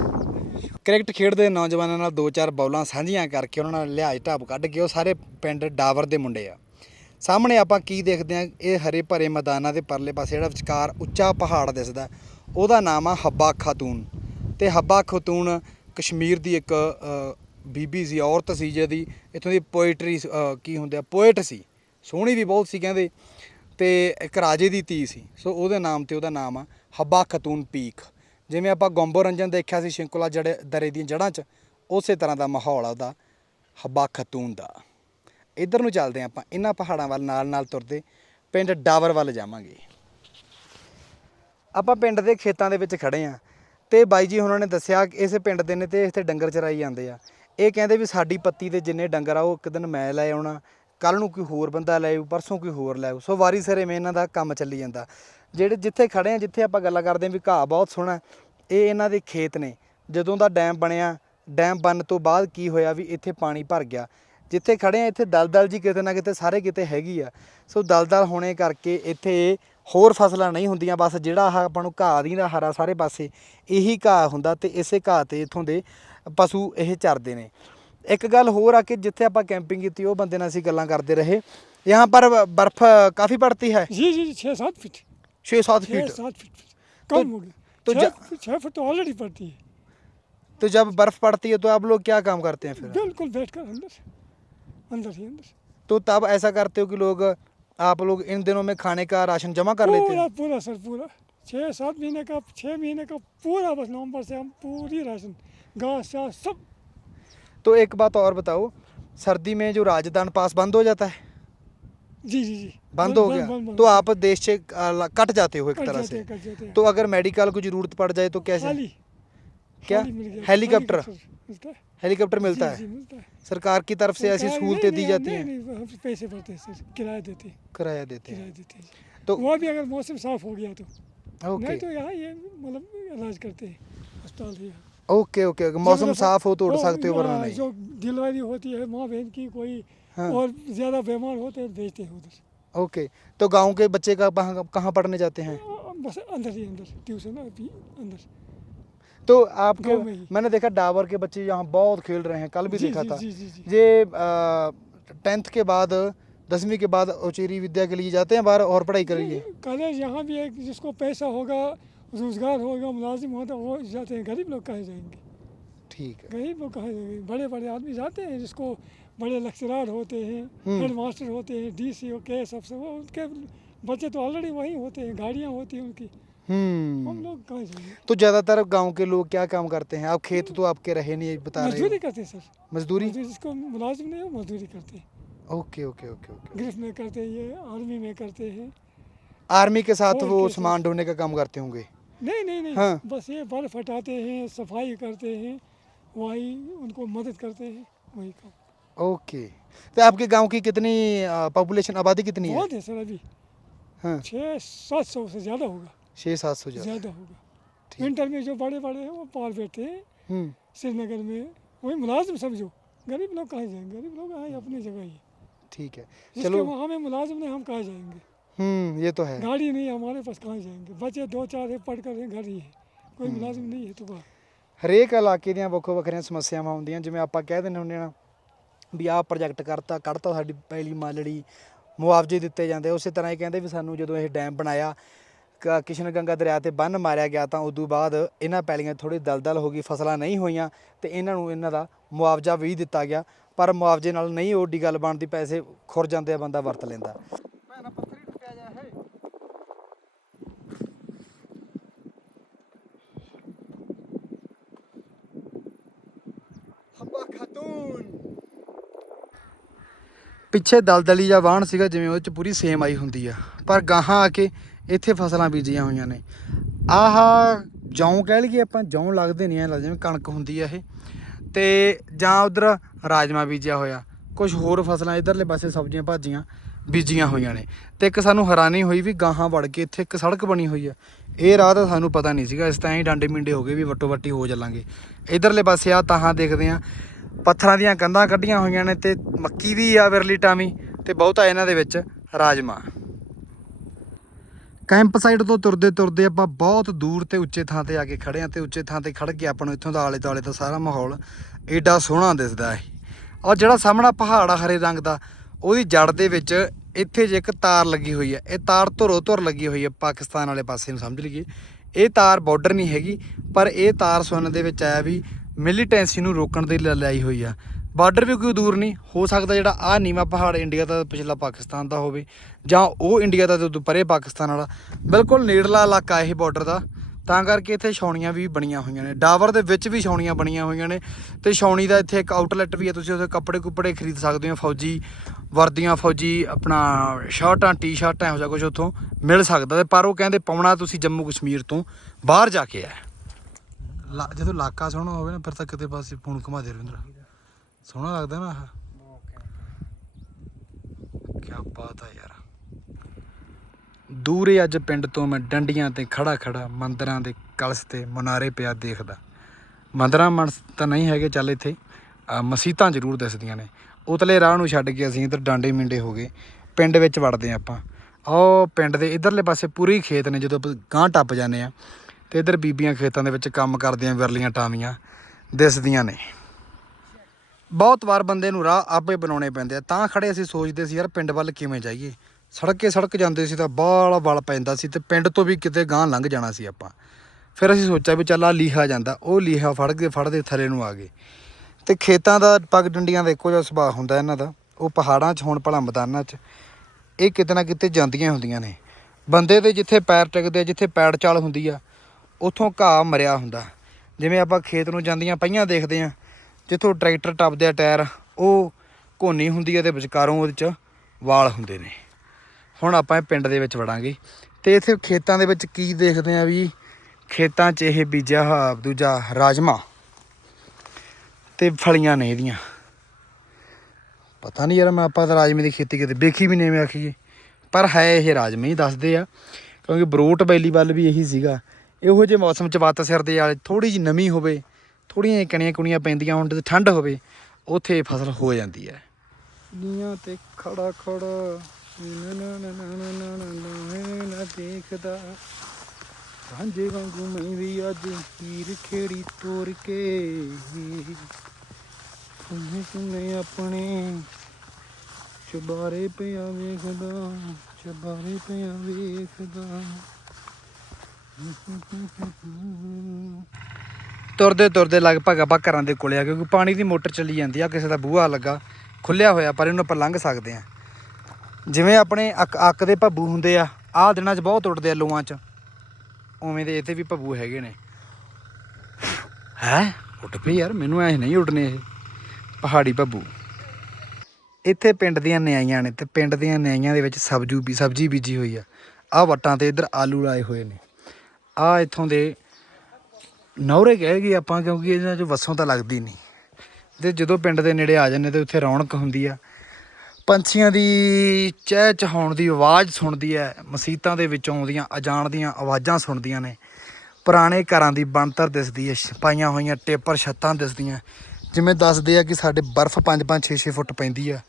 ਕ੍ਰਿਕਟ ਖੇਡਦੇ ਨੌਜਵਾਨਾਂ ਨਾਲ ਦੋ ਚਾਰ ਬੌਲਾਂ ਸਾਂਝੀਆਂ ਕਰਕੇ ਉਹਨਾਂ ਨਾਲ ਲਿਹਾਜ਼ ਢਾਬ ਕੱਢ ਕੇ ਉਹ ਸਾਰੇ ਪਿੰਡ ਡਾਵਰ ਦੇ ਮੁੰਡੇ ਆ। ਸਾਹਮਣੇ ਆਪਾਂ ਕੀ ਦੇਖਦੇ ਆ ਇਹ ਹਰੇ ਭਰੇ ਮੈਦਾਨਾਂ ਦੇ ਪਰਲੇ ਪਾਸੇ ਜਿਹੜਾ ਵਿਚਕਾਰ ਉੱਚਾ ਪਹਾੜ ਦਿਸਦਾ ਉਹਦਾ ਨਾਮ ਆ ਹੱਬਾ ਖਾਤੂਨ। ਤੇ ਹੱਬਾ ਖਾਤੂਨ ਕਸ਼ਮੀਰ ਦੀ ਇੱਕ ਬੀਬੀ ਸੀ, ਔਰਤ ਸੀ ਜਿਹਦੀ, ਇੱਥੋਂ ਦੀ ਪੋਇਟਰੀ ਕੀ ਹੁੰਦੇ ਆ ਪੋਇਟ ਸੀ। ਸੋਹਣੀ ਵੀ ਬਹੁਤ ਸੀ ਕਹਿੰਦੇ। ਤੇ ਇੱਕ ਰਾਜੇ ਦੀ ਧੀ ਸੀ। ਸੋ ਉਹਦੇ ਨਾਮ ਤੇ ਉਹਦਾ ਨਾਮ ਆ ਹੱਬਾ ਖਤੂਨ ਪੀਕ ਜਿਵੇਂ ਆਪਾਂ ਗੋਂਬੋ ਰੰਜਨ ਦੇਖਿਆ ਸੀ ਸ਼ਿੰਕੁਲਾ ਜੜੇ, ਦਰੇ ਦੀਆਂ ਜੜ੍ਹਾਂ 'ਚ, ਉਸੇ ਤਰ੍ਹਾਂ ਦਾ ਮਾਹੌਲ ਆ ਉਹਦਾ, ਹੱਬਾ ਖਤੂਨ ਦਾ। ਇੱਧਰ ਨੂੰ ਚੱਲਦੇ ਹਾਂ ਆਪਾਂ ਇਹਨਾਂ ਪਹਾੜਾਂ ਵੱਲ ਨਾਲ ਨਾਲ ਤੁਰਦੇ ਪਿੰਡ ਡਾਵਰ ਵੱਲ ਜਾਵਾਂਗੇ। ਆਪਾਂ ਪਿੰਡ ਦੇ ਖੇਤਾਂ ਦੇ ਵਿੱਚ ਖੜੇ ਆ ਤੇ ਬਾਈ ਜੀ ਉਹਨਾਂ ਨੇ ਦੱਸਿਆ ਕਿ ਇਸੇ ਪਿੰਡ ਦੇ ਨੇ ਤੇ ਇੱਥੇ ਡੰਗਰ ਚਰਾਈ ਜਾਂਦੇ ਆ। ਇਹ ਕਹਿੰਦੇ ਵੀ ਸਾਡੀ ਪੱਤੀ ਦੇ ਜਿੰਨੇ ਡੰਗਰ ਆ ਉਹ ਇੱਕ ਦਿਨ ਮੈਂ ਲੈ ਆਉਣਾ ਕੱਲ ਨੂੰ ਕੋਈ ਹੋਰ ਬੰਦਾ ਲੈ ਆਊ, ਪਰਸੋਂ ਕੋਈ ਹੋਰ ਲੈ ਆਊ। ਸੋ ਵਾਰੀ ਸਿਰੇ ਮੈਂ ਇਹਨਾਂ ਦਾ ਕੰਮ ਚੱਲੀ ਜਾਂਦਾ। ਜਿਹੜੇ ਜਿੱਥੇ ਖੜੇ ਆ ਜਿੱਥੇ ਆਪਾਂ ਗੱਲਾਂ ਕਰਦੇ ਆ ਵੀ ਘਾਹ ਬਹੁਤ ਸੋਹਣਾ ਇਹ ਇਹਨਾਂ ਦੇ ਖੇਤ ਨੇ। ਜਦੋਂ ਦਾ ਡੈਮ ਬਣਿਆ, ਡੈਮ ਬਣਨ ਤੋਂ ਬਾਅਦ ਕੀ ਹੋਇਆ ਵੀ ਇੱਥੇ ਪਾਣੀ ਭਰ ਗਿਆ। ਜਿੱਥੇ ਖੜੇ ਆ ਇੱਥੇ ਦਲਦਲ ਜੀ ਕਿਤੇ ਨਾ ਕਿਤੇ ਸਾਰੇ ਕਿਤੇ ਹੈਗੀ ਆ ਸੋ ਦਲਦਲ ਹੋਣੇ ਕਰਕੇ ਇੱਥੇ ਹੋਰ ਫਸਲਾਂ ਨਹੀਂ ਹੁੰਦੀਆਂ ਬਸ ਜਿਹੜਾ ਆਹ ਆਪਾਂ ਨੂੰ ਘਾਹ ਦੀ ਦਾ ਹਰਾ ਸਾਰੇ ਪਾਸੇ ਇਹੀ ਘਾਹ ਹੁੰਦਾ ਤੇ ਇਸੇ ਘਾਹ ਤੇ ਇਥੋਂ ਦੇ ਪਸ਼ੂ ਇਹ ਚਰਦੇ ਨੇ ਇੱਕ ਗੱਲ ਹੋਰ ਆ ਕਿ ਜਿੱਥੇ ਆਪਾਂ ਕੈਂਪਿੰਗ ਕੀਤੀ ਉਹ ਬੰਦੇ ਨਾਲ ਅਸੀਂ ਗੱਲਾਂ ਕਰਦੇ ਰਹੇ यहाँ पर बर्फ काफ़ी पड़ती है जी जी छः सात फीट छः सात छः फीट सात फीट कम हो गया तो छः जा- फीट- छः फीट तो ऑलरेडी पड़ती है तो जब बर्फ पड़ती है तो आप लोग क्या काम करते हैं फिर बिल्कुल बैठ कर अंदर अंदर ही अंदर तो तब ऐसा करते हो कि लोग आप लोग इन दिनों में खाने का राशन जमा कर लेते पूरा हैं? पूरा सर पूरा। छः सात महीने का छः महीने का पूरा बस नवंबर से हम पूरी राशन घास सब। तो एक बात और बताओ सर्दी में जो राजदान पास बंद हो जाता है? जी जी जी। बंद हो गया? बंद- बंद- तो आप देश से कट जाते हो एक तरह से। तो अगर मेडिकल को ज़रूरत पड़ जाए तो कैसे? क्या? हेलीकॉप्टर? हेलीकॉप्टर मिलता है? सरकार की तरफ़ से ऐसी सहूलतें दी जाती हैं? पैसे भरते हैं सर किराया देते हैं। किराया देते हैं। तो वो भी अगर मौसम साफ़ हो गया तो। ओके। नहीं तो यहाँ ये मतलब इलाज करते हैं अस्पताल यहाँ। ओके ओके ओके मौसम साफ़ हो तो उड़ सकते हो वरना हाँ, नहीं। जो डिलीवरी होती है माँ बहन की कोई हाँ। और ज़्यादा बीमार होते हैं भेजते हैं उधर ओके तो गाँव के बच्चे का कहाँ पढ़ने जाते हैं? बस अंदर ही अंदर ट्यूशन अंदर। तो आपके। मैंने देखा डाबर के बच्चे यहाँ बहुत खेल रहे हैं कल भी देखा था। ये टेंथ के बाद दसवीं के बाद उचेरी विद्या के लिए जाते हैं बाहर और पढ़ाई करेंगे कॉलेज यहाँ भी एक जिसको पैसा होगा रोज़गार होगा मुलाजिम होता वो जाते हैं गरीब लोग कहाँ जाएँगे ठीक है गरीब लोग कहाँ जाएँगे बड़े बड़े आदमी जाते हैं जिसको बड़े लेक्चरार होते हैं हम्म। हेड मास्टर होते हैं डी सी ओ के अफसर वो उनके बच्चे तो ऑलरेडी वहीं होते हैं गाड़ियाँ होती हैं उनकी हम हम्म लोग कहाँ जाएँगे? तो ज़्यादातर गाँव के लोग क्या काम करते हैं? आप खेत तो आपके रहे नहीं बता रहे मजदूरी हो करते हैं सर। मजदूरी? मजदूरी जिसको मुलाजिम नहीं हो मजदूरी करते हैं। Okay okay okay okay. गिरफ्त में करते हैं ये आर्मी में करते हैं। आर्मी के साथ और वो? सामान ढोने का काम करते होंगे? नहीं नहीं नहीं। हाँ। बस ये बर्फ़ हटाते हैं सफ़ाई करते हैं वही उनको मदद करते हैं वही काम ओके। तो आपके गाँव की कितनी पॉपुलेशन आबादी कितनी है? बहुत है सर अभी। हाँ। छः सात सौ से ज़्यादा होगा। छः सात सौ ज़्यादा ज़्यादा होगा ठीक। विंटर में जो बड़े बड़े हैं वो पार बैठते हैं हम्म श्रीनगर में वही मुलाजिम समझो गरीब लोग कहाँ जाएंगे गरीब लोग यहाँ अपनी जगह ही है ठीक है जिसके चलो वहाँ में मुलाजिम नहीं हम कहाँ जाएंगे हम्म ये तो है गाड़ी नहीं है हमारे पास कहाँ जाएंगे बच्चे दो चार है पढ़ कर घर ही है कोई मुलाजिम नहीं है तो बाहर ਹਰੇਕ ਇਲਾਕੇ ਦੀਆਂ ਵੱਖੋ ਵੱਖਰੀਆਂ ਸਮੱਸਿਆਵਾਂ ਹੁੰਦੀਆਂ ਜਿਵੇਂ ਆਪਾਂ ਕਹਿ ਦਿੰਦੇ ਹੁੰਦੇ ਆ ਵੀ ਆਹ ਪ੍ਰੋਜੈਕਟ ਕਰਤਾ ਕੱਢਤਾ ਸਾਡੀ ਪਹਿਲੀ ਮਾਲੜੀ ਮੁਆਵਜ਼ੇ ਦਿੱਤੇ ਜਾਂਦੇ ਉਸੇ ਤਰ੍ਹਾਂ ਹੀ ਕਹਿੰਦੇ ਵੀ ਸਾਨੂੰ ਜਦੋਂ ਇਹ ਡੈਮ ਬਣਾਇਆ ਕ- ਕਿਸ਼ਨ ਗੰਗਾ ਦਰਿਆ ਤੇ ਬੰਨ ਮਾਰਿਆ ਗਿਆ ਤਾਂ ਉਦੋਂ ਬਾਅਦ ਇਹਨਾਂ ਪੈਲੀਆਂ ਥੋੜੀ ਦਲਦਲ ਹੋ ਗਈ ਫਸਲਾਂ ਨਹੀਂ ਹੋਈਆਂ ਤੇ ਇਹਨਾਂ ਨੂੰ ਇਹਨਾਂ ਦਾ ਮੁਆਵਜ਼ਾ ਵੀ ਦਿੱਤਾ ਗਿਆ ਪਰ ਮੁਆਵਜ਼ੇ ਨਾਲ ਨਹੀਂ ਓਡੀ ਗੱਲ ਬਣਦੀ ਪੈਸੇ ਖੁਰ ਜਾਂਦੇ ਆ ਬੰਦਾ ਵਰਤ ਲੈਂਦਾ। ਪਿੱਛੇ ਦਲਦਲੀ ਜਾਂ ਵਾਹਣ ਸੀਗਾ ਜਿਵੇਂ ਉਹ ਚ ਪੂਰੀ ਸੇਮ ਆਈ ਹੁੰਦੀ ਆ ਪਰ ਗਾਹਾਂ ਆ ਕੇ ਇੱਥੇ ਫਸਲਾਂ ਬੀਜੀਆਂ ਹੋਈਆਂ ਨੇ। ਆਹ ਜੌਂ ਕਹਿ ਲਈਏ ਆਪਾਂ, ਜੌਂ ਲੱਗਦੇ ਨਹੀਂ ਆ ਲੱਗਦਾ, ਜਿਵੇਂ ਕਣਕ ਹੁੰਦੀ ਆ ਇਹ। ਤੇ ਜਾਂ ਉਧਰ ਰਾਜਮਾ ਬੀਜਿਆ ਹੋਇਆ ਕੁਝ ਹੋਰ ਫਸਲਾਂ ਇਧਰਲੇ ਪਾਸੇ ਸਬਜ਼ੀਆਂ ਭਾਜੀਆਂ ਬੀਜੀਆਂ ਹੋਈਆਂ ਨੇ। ਤੇ ਇੱਕ ਸਾਨੂੰ ਹੈਰਾਨੀ ਹੋਈ ਵੀ ਗਾਹਾਂ ਵੜ ਕੇ ਇੱਥੇ ਇੱਕ ਸੜਕ ਬਣੀ ਹੋਈ ਆ। ਇਹ ਰਾਹ ਤਾਂ ਸਾਨੂੰ ਪਤਾ ਨਹੀਂ ਸੀਗਾ, ਇਸ ਤਾਂ ਹੀ ਡਾਂਡੇ ਮਿੰਡੇ ਹੋ ਗਏ ਵੀ ਵੱਟੋ ਵੱਟੀ ਹੋ ਚੱਲਾਂਗੇ। ਇਧਰਲੇ ਪਾਸੇ ਆ ਤਾਹਾਂ ਦੇਖਦੇ ਆ, ਪੱਥਰਾਂ ਦੀਆਂ ਕੰਧਾਂ ਕੱਢੀਆਂ ਹੋਈਆਂ ਨੇ ਤੇ ਮੱਕੀ ਵੀ ਆ ਵਿਰਲੀ ਟਾਵੀਂ ਤੇ ਬਹੁਤਾ ਇਹਨਾਂ ਦੇ ਵਿੱਚ ਰਾਜਮਾ। ਕੈਂਪ ਸਾਈਡ ਤੋਂ ਤੁਰਦੇ ਤੁਰਦੇ ਆਪਾਂ ਬਹੁਤ ਦੂਰ ਤੇ ਉੱਚੇ ਥਾਂ ਤੇ ਆ ਕੇ ਖੜੇ ਆ ਤੇ ਉੱਚੇ ਥਾਂ ਤੇ ਖੜ ਕੇ ਆਪਾਂ ਨੂੰ ਇੱਥੋਂ ਦਾ ਆਲੇ ਦੁਆਲੇ ਦਾ ਸਾਰਾ ਮਾਹੌਲ ਏਡਾ ਸੋਹਣਾ ਦਿਸਦਾ ਹੈ। ਔਰ ਜਿਹੜਾ ਸਾਹਮਣਾ ਪਹਾੜ ਆ ਹਰੇ ਰੰਗ ਦਾ, ਉਹਦੀ ਜੜ ਦੇ ਵਿੱਚ ਇੱਥੇ ਜੇ ਇੱਕ ਤਾਰ ਲੱਗੀ ਹੋਈ ਹੈ, ਇਹ ਤਾਰ ਧੁਰੋ ਧੁਰ ਲੱਗੀ ਹੋਈ ਹੈ ਪਾਕਿਸਤਾਨ ਵਾਲੇ ਪਾਸੇ ਨੂੰ ਸਮਝ ਲਈਏ। ਇਹ ਤਾਰ ਬਾਰਡਰ ਨਹੀਂ ਹੈਗੀ, ਪਰ ਇਹ ਤਾਰ ਸੁਣਨ ਦੇ ਵਿੱਚ ਆਇਆ ਵੀ ਮਿਲੀਟੈਂਸੀ ਨੂੰ ਰੋਕਣ ਦੇ ਲਈ ਲਾਈ ਹੋਈ ਆ। ਬਾਰਡਰ ਵੀ ਕੋਈ ਦੂਰ ਨਹੀਂ, ਹੋ ਸਕਦਾ ਜਿਹੜਾ ਆ ਨੀਵਾ ਪਹਾੜ ਇੰਡੀਆ ਦਾ ਪਿਛਲਾ ਪਾਕਿਸਤਾਨ ਦਾ ਹੋਵੇ ਜਾਂ ਉਹ ਇੰਡੀਆ ਦਾ ਤੇ ਪਰੇ ਪਾਕਿਸਤਾਨ ਵਾਲਾ, ਬਿਲਕੁਲ ਨੇੜਲਾ ਇਲਾਕਾ ਇਹ ਬਾਰਡਰ ਦਾ। ਤਾਂ ਕਰਕੇ ਇੱਥੇ ਛਾਉਣੀਆਂ ਵੀ ਬਣੀਆਂ ਹੋਈਆਂ ਨੇ। ਡਾਵਰ ਦੇ ਵਿੱਚ ਵੀ ਛਾਉਣੀਆਂ ਬਣੀਆਂ ਹੋਈਆਂ ਨੇ ਤੇ ਛਾਉਣੀ ਦਾ ਇੱਥੇ ਇੱਕ ਆਊਟਲੈਟ ਵੀ ਹੈ, ਤੁਸੀਂ ਉੱਥੇ ਕੱਪੜੇ ਕੁੱਪੜੇ ਖਰੀਦ ਸਕਦੇ ਹੋ, ਫੌਜੀ ਵਰਦੀਆਂ, ਫੌਜੀ ਆਪਣਾ ਸ਼ਰਟਾਂ, ਟੀ-ਸ਼ਰਟਾਂ, ਇਹੋ ਜਿਹਾ ਕੁਝ ਉੱਥੋਂ ਮਿਲ ਸਕਦਾ ਤੇ ਪਰ ਉਹ ਕਹਿੰਦੇ ਪਾਉਣਾ ਤੁਸੀਂ ਜੰਮੂ ਕਸ਼ਮੀਰ ਤੋਂ ਬਾਹਰ ਜਾ ਕੇ ਹੈ ਲਾ- ਜਦੋਂ ਇਲਾਕਾ ਸੋਹਣਾ ਹੋਵੇ ਨਾ, ਫਿਰ ਤਾਂ ਕਿਤੇ ਪਾਸੇ ਫੋਨ ਘੁਮਾ ਦੇ ਰਵਿੰਦਰ। ਸੋਹਣਾ ਲੱਗਦਾ ਨਾ ਆਹ। ਕੀ ਬਾਤ ਆ ਯਾਰ। ਦੂਰੇ ਅੱਜ ਪਿੰਡ ਤੋਂ ਮੈਂ ਡੰਡੀਆਂ ਤੇ ਖੜਾ ਖੜਾ ਮੰਦਰਾਂ ਦੇ ਕਲਸ ਤੇ ਮਨਾਰੇ ਪਿਆ ਦੇਖਦਾ। ਮੰਦਰਾਂ ਮਨਸ ਤਾਂ ਨਹੀਂ ਹੈਗੇ ਚੱਲ ਇੱਥੇ। ਮਸੀਤਾਂ ਜ਼ਰੂਰ ਦਿਸਦੀਆਂ ਨੇ। ਉਤਲੇ ਰਾਹ ਨੂੰ ਛੱਡ ਕੇ ਅਸੀਂ ਇੱਧਰ ਡਾਂਡੇ ਮਿੰਡੇ ਹੋ ਗਏ। ਪਿੰਡ ਵਿੱਚ ਵੜਦੇ ਹਾਂ ਆਪਾਂ। ਉਹ ਪਿੰਡ ਦੇ ਇਧਰਲੇ ਪਾਸੇ ਪੂਰੀ ਖੇਤ ਨੇ ਜਦੋਂ ਗਾਂਹ ਟੱਪ ਜਾਂਦੇ ਆ ਤੇ ਇਧਰ ਬੀਬੀਆਂ ਖੇਤਾਂ ਦੇ ਵਿੱਚ ਕੰਮ ਕਰਦੀਆਂ ਵਿਰਲੀਆਂ ਟਾਵੀਆਂ ਦਿਸਦੀਆਂ ਨੇ। ਬਹੁਤ ਵਾਰ ਬੰਦੇ ਨੂੰ ਰਾਹ ਆਪੇ ਬਣਾਉਣੇ ਪੈਂਦੇ ਆ। ਤਾਂ ਖੜੇ ਅਸੀਂ ਸੋਚਦੇ ਸੀ, ਯਾਰ ਪਿੰਡ ਵੱਲ ਕਿਵੇਂ ਜਾਈਏ? ਸੜਕੇ ਸੜਕ ਜਾਂਦੇ ਸੀ ਤਾਂ ਬਾਹਲਾ ਵਲ ਪੈਂਦਾ ਸੀ ਤੇ ਪਿੰਡ ਤੋਂ ਵੀ ਕਿਤੇ ਗਾਂਹ ਲੰਘ ਜਾਣਾ ਸੀ ਆਪਾਂ। ਫਿਰ ਅਸੀਂ ਸੋਚਿਆ ਵੀ ਚੱਲ ਆ ਲੀਹਾ ਜਾਂਦਾ, ਉਹ ਲੀਹਾ ਫੜ ਕੇ ਫੜਦੇ ਥੱਲੇ ਨੂੰ ਆ ਗਏ। ਤੇ ਖੇਤਾਂ ਦਾ ਪੱਗ ਡੰਡੀਆਂ ਦਾ ਇੱਕੋ ਜਿਹਾ ਸੁਭਾਅ ਹੁੰਦਾ ਇਹਨਾਂ ਦਾ। ਉਹ ਪਹਾੜਾਂ 'ਚ ਹੋਣ ਭਲਾ ਮੈਦਾਨਾਂ 'ਚ। ਇਹ ਕਿਤੇ ਨਾ ਕਿਤੇ ਜਾਂਦੀਆਂ ਹੁੰਦੀਆਂ ਨੇ। ਬੰਦੇ ਦੇ ਜਿੱਥੇ ਪੈਰ ਟਿਕਦੇ ਆ, ਜਿੱਥੇ ਪੈੜ ਚਾਲ ਹੁੰਦੀ ਆ, ਉੱਥੋਂ ਘਾਹ ਮਰਿਆ ਹੁੰਦਾ। ਜਿਵੇਂ ਆਪਾਂ ਖੇਤ ਨੂੰ ਜਾਂਦੀਆਂ ਪਈਆਂ ਦੇਖਦੇ ਆ ਜਿੱਥੋਂ ਟਰੈਕਟਰ ਟੱਪਦੇ ਆ ਟਾਇਰ, ਉਹ ਕੋਨੀ ਹੁੰਦੀ ਹੈ ਤੇ ਵਿਚਕਾਰੋਂ ਉਹਦੇ 'ਚ ਵਾਲ ਹੁੰਦੇ ਨੇ। ਹੁਣ ਆਪਾਂ ਇਹ ਪਿੰਡ ਦੇ ਵਿੱਚ ਵੜਾਂਗੇ। ਤੇ ਇੱਥੇ ਖੇਤਾਂ ਦੇ ਵਿੱਚ ਕੀ ਦੇਖਦੇ ਆ ਵੀ ਖੇਤਾਂ 'ਚ ਇਹ ਬੀਜਿਆ ਦੂਜਾ ਰਾਜਮਾ। ਤੇ ਫਲੀਆਂ ਨੇ ਇਹਦੀਆਂ। ਪਤਾ ਨਹੀਂ ਯਾਰ, ਮੈਂ ਆਪਾਂ ਤਾਂ ਰਾਜਮੇ ਦੀ ਖੇਤੀ ਕਿਤੇ ਵੇਖੀ ਵੀ ਨਹੀਂ ਮੈਂ ਆਖੀਏ। ਪਰ ਹੈ ਇਹ ਰਾਜਮੇ ਹੀ ਦੱਸਦੇ ਆ। ਕਿਉਂਕਿ ਬਰੋਟ ਬੈਲੀ ਵੱਲ ਵੀ ਇਹੀ ਸੀਗਾ। ਇਹੋ ਜਿਹੇ ਮੌਸਮ 'ਚ ਵੱਤ ਸਿਰ ਦੇ ਆਲੇ ਥੋੜੀ ਜਿਹੀ ਨਮੀ ਹੋਵੇ ਥੋੜੀਆਂ ਜਿਹੀਆਂ ਕਣੀਆਂ ਕੁਣੀਆਂ ਪੈਂਦੀਆਂ, ਹੋਣ ਤੇ ਠੰਡ ਹੋਵੇ, ਉੱਥੇ ਫਸਲ ਹੋ ਜਾਂਦੀ ਹੈ। ਨੀਆਂ ਤੇ ਖੜਾ ਖੜਾ, ਨਾ ਨਾ ਨਾ ਨਾ ਨਾ ਨਾ ਨਾ ਨਾ ਦੇਖਦਾ। ਰਾਂਝੇ ਵਾਂਗੂ ਮੈਂ ਵੀ ਅੱਜ ਹੀਰ ਖੇੜੀ ਤੋਰ ਕੇ ਸੁਨੇ ਸੁਨੇ ਆਪਣੇ ਚਬਾਰੇ ਪਿਆ ਵੇਖਦਾ, ਚਬਾਰੇ ਪਿਆ ਵੇਖਦਾ। ਤੁਰਦੇ ਤੁਰਦੇ ਲਗਭਗ ਆਪਾਂ ਘਰਾਂ ਦੇ ਕੋਲੇ ਆ ਕਿਉਂਕਿ ਪਾਣੀ ਦੀ ਮੋਟਰ ਚੱਲੀ ਜਾਂਦੀ ਆ, ਕਿਸੇ ਦਾ ਬੂਹਾ ਲੱਗਾ ਖੁੱਲਿਆ ਹੋਇਆ, ਪਰ ਇਹਨੂੰ ਆਪਾਂ ਲੰਘ ਸਕਦੇ ਆ। ਜਿਵੇਂ ਆਪਣੇ ਅੱਕ ਅੱਕ ਦੇ ਭੱਬੂ ਹੁੰਦੇ ਆ, ਆਹ ਦਿਨਾਂ 'ਚ ਬਹੁਤ ਉੱਡਦੇ ਆ ਲੋਆਂ 'ਚ। ਉਵੇਂ ਦੇ ਇੱਥੇ ਵੀ ਭੱਬੂ ਹੈਗੇ ਨੇ। ਹੈ? ਉੱਡ ਪਏ ਯਾਰ, ਮੈਨੂੰ ਐ ਨਹੀਂ ਉੱਡਨੇ ਇਹ। ਪਹਾੜੀ ਭੱਬੂ। ਇੱਥੇ ਪਿੰਡ ਦੀਆਂ ਨਿਆਈਆਂ ਨੇ, ਤੇ ਪਿੰਡ ਦੀਆਂ ਨਿਆਈਆਂ ਦੇ ਵਿੱਚ ਸਬਜ਼ੂ ਵੀ ਸਬਜ਼ੀ ਬੀਜੀ ਹੋਈ ਆ। ਆਹ ਵੱਟਾਂ ਤੇ ਇੱਧਰ ਆਲੂ ਲਾਏ ਹੋਏ ਨੇ। ਆਹ ਇੱਥੋਂ ਦੇ ਨੌਰੇ ਕਹਿ ਗਏ ਆਪਾਂ ਕਿਉਂਕਿ ਇਹਨਾਂ 'ਚ ਵਸੋਂ ਤਾਂ ਲੱਗਦੀ ਨਹੀਂ। ਤੇ ਜਦੋਂ ਪਿੰਡ ਦੇ ਨੇੜੇ ਆ ਜਾਂਦੇ ਤੇ ਉੱਥੇ ਰੌਣਕ ਹੁੰਦੀ ਆ। ਪੰਛੀਆਂ ਦੀ ਚਹਿ ਚਹਾਉਣ ਦੀ ਆਵਾਜ਼ ਸੁਣਦੀ ਹੈ ਮਸੀਤਾਂ ਦੇ ਵਿੱਚੋਂ ਆਉਂਦੀਆਂ, ਅਜਾਣ ਦੀਆਂ ਆਵਾਜ਼ਾਂ ਸੁਣਦੀਆਂ ਨੇ। ਪੁਰਾਣੇ ਘਰਾਂ ਦੀ ਬਣਤਰ ਦਿਸਦੀ ਹੈ ਪਾਈਆਂ ਹੋਈਆਂ ਟੇਪਰ ਛੱਤਾਂ ਦਿਸਦੀਆਂ। ਜਿਵੇਂ ਦੱਸਦੇ ਆ ਕਿ ਸਾਡੇ ਬਰਫ਼ 5-5 6-6 ਫੁੱਟ ਪੈਂਦੀ ਆ,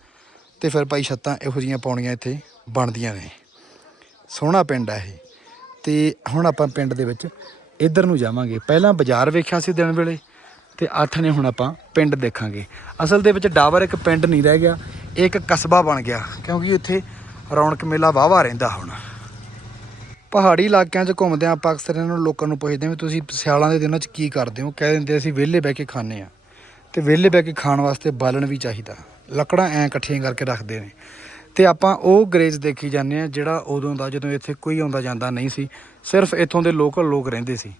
ਤੇ ਫਿਰ ਭਾਈ ਛੱਤਾਂ ਇਹੋ ਜੀਆਂ ਪਾਉਣੀਆਂ ਇੱਥੇ ਬਣਦੀਆਂ ਨੇ। ਸੋਹਣਾ ਪਿੰਡ ਆ ਇਹ। ਤੇ ਹੁਣ ਆਪਾਂ ਪਿੰਡ ਦੇ ਵਿੱਚ ਇੱਧਰ ਨੂੰ ਜਾਵਾਂਗੇ। ਪਹਿਲਾਂ ਬਾਜ਼ਾਰ ਵੇਖਿਆ ਸੀ ਦਿਨ ਵੇਲੇ ਤੇ ਅੱਠ ਨੇ ਹੁਣ ਆਪਾਂ ਪਿੰਡ ਦੇਖਾਂਗੇ। ਅਸਲ ਦੇ ਵਿੱਚ ਡਾਵਰ ਇੱਕ ਪਿੰਡ ਨਹੀਂ ਰਹਿ ਗਿਆ, ਇਹ ਇੱਕ ਕਸਬਾ ਬਣ ਗਿਆ, ਕਿਉਂਕਿ ਇੱਥੇ ਰੌਣਕ ਮੇਲਾ ਵਾਵਾ ਰਹਿੰਦਾ ਹੁਣ। ਪਹਾੜੀ ਇਲਾਕਿਆਂ 'ਚ ਘੁੰਮਦੇ ਆਪਾਂ ਅਕਸਰ ਇਹਨਾਂ ਨੂੰ ਲੋਕਾਂ ਨੂੰ ਪੁੱਛਦੇ ਵੀ ਤੁਸੀਂ ਸਿਆਲਾਂ ਦੇ ਦਿਨਾਂ 'ਚ ਕੀ ਕਰਦੇ ਹੋ? ਕਹਿ ਦਿੰਦੇ ਅਸੀਂ ਵਿਹਲੇ ਬਹਿ ਕੇ ਖਾਂਦੇ ਆ ਤੇ ਵਿਹਲੇ ਬਹਿ ਕੇ ਖਾਣ ਵਾਸਤੇ ਬਾਲਣ ਵੀ ਚਾਹੀਦਾ। ਲੱਕੜਾਂ ਐ ਇਕੱਠੀਆਂ ਕਰਕੇ ਰੱਖਦੇ ਨੇ। ਤੇ ਆਪਾਂ ਉਹ ਗਰੇਜ ਦੇਖੀ ਜਾਂਦੇ ਆ ਜਿਹੜਾ ਉਦੋਂ ਦਾ ਜਦੋਂ ਇੱਥੇ ਕੋਈ ਆਉਂਦਾ ਜਾਂਦਾ ਨਹੀਂ ਸੀ। ਸਿਰਫ ਇੱਥੋਂ ਦੇ ਲੋਕਲ ਲੋਕ ਰਹਿੰਦੇ ਸੀ।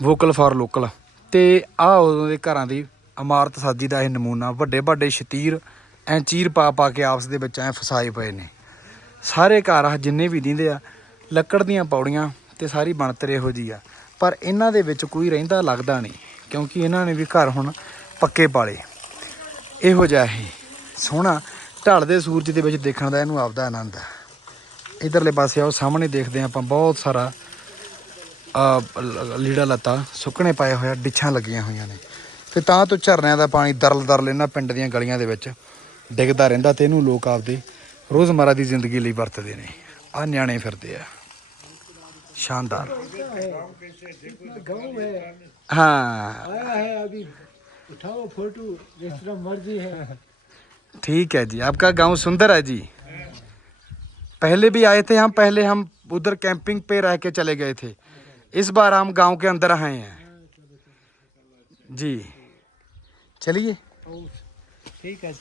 ਵੋਕਲ ਫਾਰ ਲੋਕਲ ਤੇ ਆਹ ਉਦੋਂ ਦੇ ਘਰਾਂ ਦੀ ਇਮਾਰਤ ਸਾਜੀ ਦਾ ਇਹ ਨਮੂਨਾ, ਵੱਡੇ ਵੱਡੇ ਸ਼ਤੀਰ, ਐ ਚੀਰ ਪਾ ਪਾ ਕੇ ਆਪਸ ਦੇ ਵਿੱਚ ਐ ਫਸਾਏ ਪਏ ਨੇ। ਸਾਰੇ ਘਰ ਆ ਜਿੰਨੇ ਵੀ ਦਿੰਦੇ ਆ, ਲੱਕੜ ਦੀਆਂ ਪੌੜੀਆਂ ਤੇ ਸਾਰੀ ਬਣਤਰ ਇਹੋ ਜੀ ਆ। ਪਰ ਇਹਨਾਂ ਦੇ ਵਿੱਚ ਕੋਈ ਰਹਿੰਦਾ ਲੱਗਦਾ ਨਹੀਂ, ਕਿਉਂਕਿ ਇਹਨਾਂ ਨੇ ਵੀ ਘਰ ਹੁਣ ਪੱਕੇ ਪਾਲੇ। ਇਹੋ ਜਿਹਾ ਇਹ ਸੋਹਣਾ ਢਲਦੇ ਸੂਰਜ ਦੇ ਵਿੱਚ ਦੇਖਣ ਦਾ ਇਹਨੂੰ ਆਪਦਾ ਆਨੰਦ ਹੈ। ਇਧਰਲੇ ਪਾਸੇ ਆਓ, ਸਾਹਮਣੇ ਦੇਖਦੇ ਆ ਆਪਾਂ ਬਹੁਤ ਸਾਰਾ, ਆ, ਲੀੜਾ ਲਤਾ ਸੁੱਕਣੇ ਪਾਏ ਹੋਇਆ ਡਿੱਛਾਂ ਲੱਗੀਆਂ ਹੋਈਆਂ ਨੇ। ਤੇ ਤਾਂ ਤੋਂ ਝਰਨਿਆਂ ਦਾ ਪਾਣੀ ਦਰਲ ਦਰਲ ਇਹਨਾਂ ਪਿੰਡ ਦੀਆਂ ਗਲੀਆਂ ਦੇ ਵਿੱਚ ਡਿੱਗਦਾ ਰਹਿੰਦਾ ਤੇ ਇਹਨੂੰ ਲੋਕ ਆਪਦੇ ਰੋਜ਼ਮਰਾ ਦੀ ਜ਼ਿੰਦਗੀ ਲਈ ਵਰਤਦੇ ਨੇ। ਆ ਨਿਆਣੇ ਫਿਰਦੇ ਆ। ਸ਼ਾਨਦਾਰ। ਹਾਂ। ਆਇਆ ਹੈ ਅਭੀ। ਉਠਾਓ ਫੋਟੋ, ਜਿਸ ਤਰ੍ਹਾਂ ਮਰਜ਼ੀ ਹੈ। ठीक है जी। आपका गाँव सुंदर है जी। पहले भी आए थे हम, पहले हम उधर कैंपिंग पे रह के चले गए थे। इस बार हम गाँव के अंदर आए हैं। जी। चलिए। ठीक है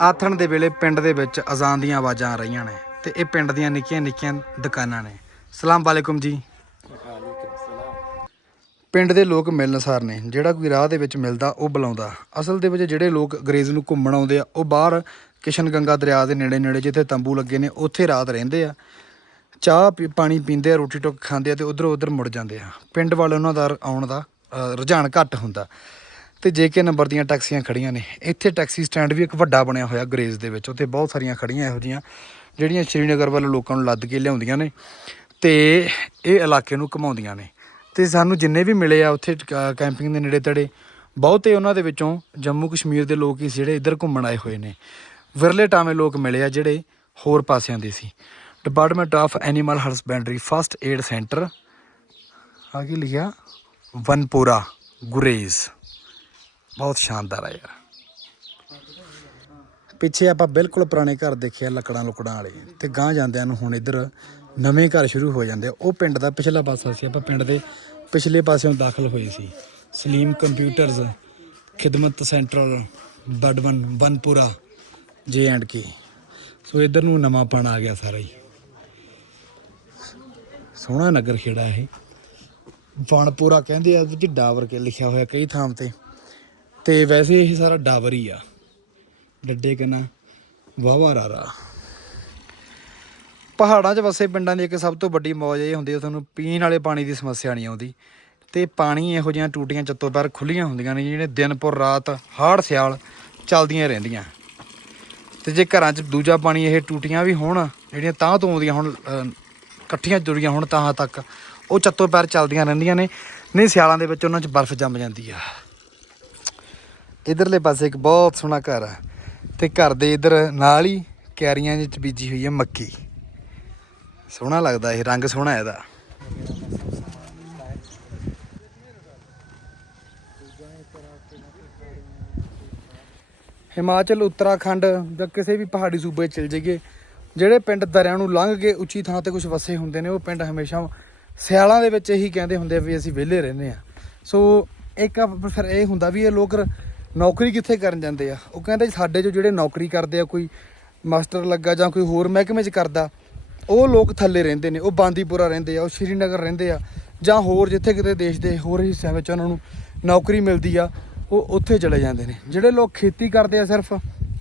ਆਥਣ ਦੇ ਵੇਲੇ ਪਿੰਡ ਦੇ ਵਿੱਚ ਅਜ਼ਾਨ ਦੀਆਂ ਆਵਾਜ਼ਾਂ ਆ ਰਹੀਆਂ ਨੇ ਤੇ ਇਹ ਪਿੰਡ ਦੀਆਂ ਨਿੱਕੀਆਂ ਨਿੱਕੀਆਂ ਦੁਕਾਨਾਂ ਨੇ। ਸਲਾਮ ਵਾਲੇਕੁਮ ਜੀ। ਪਿੰਡ ਦੇ ਲੋਕ ਮਿਲਣਸਾਰ ਨੇ ਜਿਹੜਾ ਕੋਈ ਰਾਹ ਦੇ ਵਿੱਚ ਮਿਲਦਾ ਉਹ ਬੁਲਾਉਂਦਾ। ਅਸਲ ਦੇ ਵਿੱਚ ਜਿਹੜੇ ਲੋਕ ਅੰਗਰੇਜ਼ ਨੂੰ ਘੁੰਮਣ ਆਉਂਦੇ ਆ ਉਹ ਬਾਹਰ ਕਿਸ਼ਨ ਗੰਗਾ ਦਰਿਆ ਦੇ ਨੇੜੇ ਨੇੜੇ ਜਿੱਥੇ ਤੰਬੂ ਲੱਗੇ ਨੇ ਉੱਥੇ ਰਾਤ ਰਹਿੰਦੇ ਆ। ਚਾਹ ਪੀ- ਪਾਣੀ ਪੀਂਦੇ ਆ ਰੋਟੀ ਟੁੱਕ ਖਾਂਦੇ ਆ ਤੇ ਉਧਰੋਂ ਉਧਰ ਮੁੜ ਜਾਂਦੇ ਆ। ਪਿੰਡ ਵਾਲੇ ਉਹਨਾਂ ਦਾ ਆਉਣ ਦਾ ਰੁਝਾਨ ਘੱਟ ਹੁੰਦਾ। ਤੇ ਜੇਕੇ ਨੰਬਰ ਦੀਆਂ ਟੈਕਸੀਆਂ ਖੜੀਆਂ ਨੇ। ਇੱਥੇ ਟੈਕਸੀ ਸਟੈਂਡ ਵੀ ਇੱਕ ਵੱਡਾ ਬਣਿਆ ਹੋਇਆ ਗਰੇਜ਼ ਦੇ ਵਿੱਚ। ਉੱਥੇ ਬਹੁਤ ਸਾਰੀਆਂ ਖੜੀਆਂ ਇਹੋ ਜੀਆਂ ਜਿਹੜੀਆਂ ਸ਼੍ਰੀਨਗਰ ਵੱਲ ਲੋਕਾਂ ਨੂੰ ਲੱਦ ਕੇ ਲਿਆਉਂਦੀਆਂ ਨੇ ਤੇ ਇਹ ਇਲਾਕੇ ਨੂੰ ਘਮਾਉਂਦੀਆਂ ਨੇ। ਤੇ ਸਾਨੂੰ ਜਿੰਨੇ ਵੀ ਮਿਲੇ ਆ ਉੱਥੇ ਕ- ਕੈਂਪਿੰਗ ਦੇ ਨੇੜੇ ਤੜੇ, ਬਹੁਤੇ ਉਹਨਾਂ ਦੇ ਵਿੱਚੋਂ ਜੰਮੂ ਕਸ਼ਮੀਰ ਦੇ ਲੋਕ ਹੀ ਸੀ ਜਿਹੜੇ ਇੱਧਰ ਘੁੰਮਣ ਆਏ ਹੋਏ ਨੇ। ਵਿਰਲੇ ਟਾਵੇਂ ਲੋਕ ਮਿਲੇ ਆ ਜਿਹੜੇ ਹੋਰ ਪਾਸਿਆਂ ਦੇ ਸੀ। Department of animal husbandry first aid centre ਆ ਕੀ ਲਿਖਿਆ? ਵਨਪੂਰਾ, ਗੁਰੇਜ਼। ਬਹੁਤ ਸ਼ਾਨਦਾਰ ਆ ਯਾਰ। ਪਿੱਛੇ ਆਪਾਂ ਬਿਲਕੁਲ ਪੁਰਾਣੇ ਘਰ ਦੇਖਿਆ ਲੱਕੜਾਂ ਲੁਕੜਾਂ ਵਾਲੇ ਤੇ ਗਾਂ ਜਾਂਦਿਆਂ ਨੂੰ ਹੁਣ ਇੱਧਰ ਨਵੇਂ ਘਰ ਸ਼ੁਰੂ ਹੋ ਜਾਂਦੇ ਆ। ਉਹ ਪਿੰਡ ਦਾ ਪਿਛਲਾ ਪਾਸਾ ਸੀ, ਆਪਾਂ ਪਿੰਡ ਦੇ ਪਿਛਲੇ ਪਾਸਿਓਂ ਦਾਖਲ ਹੋਏ ਸੀ। ਸਲੀਮ ਕੰਪਿਊਟਰਸ ਖਿਦਮਤ ਸੈਂਟਰਲ ਬਡਵਨ ਵਨਪੂਰਾ, ਜੇ ਐਂਡ ਕੇ। ਸੋ ਇੱਧਰ ਨੂੰ ਨਵਾਂ ਪਣ ਆ ਗਿਆ ਸਾਰਾ ਹੀ। ਸੋਹਣਾ ਨਗਰ ਖੇੜਾ ਇਹ। ਵਣਪੂਰਾ ਕਹਿੰਦੇ ਆ ਵਿੱਚ ਡਾਵਰ ਕੇ ਲਿਖਿਆ ਹੋਇਆ ਕਈ ਥਾਂ ਤੇ। ਤੇ ਵੈਸੇ ਇਹ ਸਾਰਾ ਡਾਵਰ ਹੀ ਆ। ਡੱਡੇ ਕਨਾ। ਵਾਵਾ ਰਾਰਾ। ਪਹਾੜਾਂ 'ਚ ਵਸੇ ਪਿੰਡਾਂ ਦੀ ਇੱਕ ਸਭ ਤੋਂ ਵੱਡੀ ਮੌਜ ਇਹ ਹੁੰਦੀ ਹੈ ਤੁਹਾਨੂੰ ਪੀਣ ਵਾਲੇ ਪਾਣੀ ਦੀ ਸਮੱਸਿਆ ਨਹੀਂ ਆਉਂਦੀ। ਤੇ ਪਾਣੀ ਇਹੋ ਜਿਹੀਆਂ ਟੂਟੀਆਂ ਚੱਤੋ ਪੈਰ ਖੁੱਲੀਆਂ ਹੁੰਦੀਆਂ ਨੇ ਜਿਹੜੇ ਦਿਨ ਪੁਰ ਰਾਤ ਹਾੜ ਸਿਆਲ ਚੱਲਦੀਆਂ ਰਹਿੰਦੀਆਂ। ਤੇ ਜੇ ਘਰਾਂ 'ਚ ਦੂਜਾ ਪਾਣੀ ਇਹ ਟੂਟੀਆਂ ਵੀ ਹੋਣ, ਜਿਹੜੀਆਂ ਤਾਂ ਤੋਂ ਆਉਂਦੀਆਂ ਹੁਣ ਇਕੱਠੀਆਂ ਜੁੜੀਆਂ ਹੁਣ ਤਾਂ ਤੱਕ, ਉਹ ਚੱਤੋ ਪੈਰ ਚੱਲਦੀਆਂ ਰਹਿੰਦੀਆਂ ਨੇ। ਨਹੀਂ ਸਿਆਲਾਂ ਦੇ ਵਿੱਚ ਉਹਨਾਂ 'ਚ ਬਰਫ਼ ਜੰਮ ਜਾਂਦੀ ਆ। ਇਧਰਲੇ ਪਾਸੇ ਇੱਕ ਬਹੁਤ ਸੋਹਣਾ ਘਰ ਆ ਤੇ ਘਰ ਦੇ ਇਧਰ ਨਾਲ ਹੀ ਕਿਆਰੀਆਂ ਵਿੱਚ ਬੀਜੀ ਹੋਈ ਹੈ ਮੱਕੀ। ਸੋਹਣਾ ਲੱਗਦਾ ਇਹ, ਰੰਗ ਸੋਹਣਾ ਇਹਦਾ। ਹਿਮਾਚਲ, ਉੱਤਰਾਖੰਡ ਜਾਂ ਕਿਸੇ ਵੀ ਪਹਾੜੀ ਸੂਬੇ 'ਚ ਚਲ ਜਾਈਏ, ਜਿਹੜੇ ਪਿੰਡ ਦਰਿਆ ਨੂੰ ਲੰਘ ਕੇ ਉੱਚੀ ਥਾਂ ਤੇ ਕੁਝ ਵਸੇ ਹੁੰਦੇ ਨੇ, ਉਹ ਪਿੰਡ ਹਮੇਸ਼ਾ ਸਿਆਲਾਂ ਦੇ ਵਿੱਚ ਇਹੀ ਕਹਿੰਦੇ ਹੁੰਦੇ ਆ ਵੀ ਅਸੀਂ ਵਿਹਲੇ ਰਹਿੰਦੇ ਆ। ਸੋ ਇੱਕ ਫਿਰ ਇਹ ਹੁੰਦਾ ਵੀ ਇਹ ਲੋਕ ਨੌਕਰੀ ਕਿੱਥੇ ਕਰਨ ਜਾਂਦੇ ਆ? ਉਹ ਕਹਿੰਦੇ ਸਾਡੇ ਜੋ ਜਿਹੜੇ ਨੌਕਰੀ ਕਰਦੇ ਆ, ਕੋਈ ਮਾਸਟਰ ਲੱਗਾ ਜਾਂ ਕੋਈ ਹੋਰ ਮਹਿਕਮੇ 'ਚ ਕਰਦਾ, ਉਹ ਲੋਕ ਥੱਲੇ ਰਹਿੰਦੇ ਨੇ, ਉਹ ਬਾਂਦੀਪੁਰਾ ਰਹਿੰਦੇ ਆ, ਉਹ ਸ਼੍ਰੀਨਗਰ ਰਹਿੰਦੇ ਆ, ਜਾਂ ਹੋਰ ਜਿੱਥੇ ਕਿਤੇ ਦੇਸ਼ ਦੇ ਹੋਰ ਹਿੱਸਿਆਂ ਵਿੱਚ ਉਹਨਾਂ ਨੂੰ ਨੌਕਰੀ ਮਿਲਦੀ ਆ, ਉਹ ਉੱਥੇ ਚਲੇ ਜਾਂਦੇ ਨੇ। ਜਿਹੜੇ ਲੋਕ ਖੇਤੀ ਕਰਦੇ ਆ ਸਿਰਫ,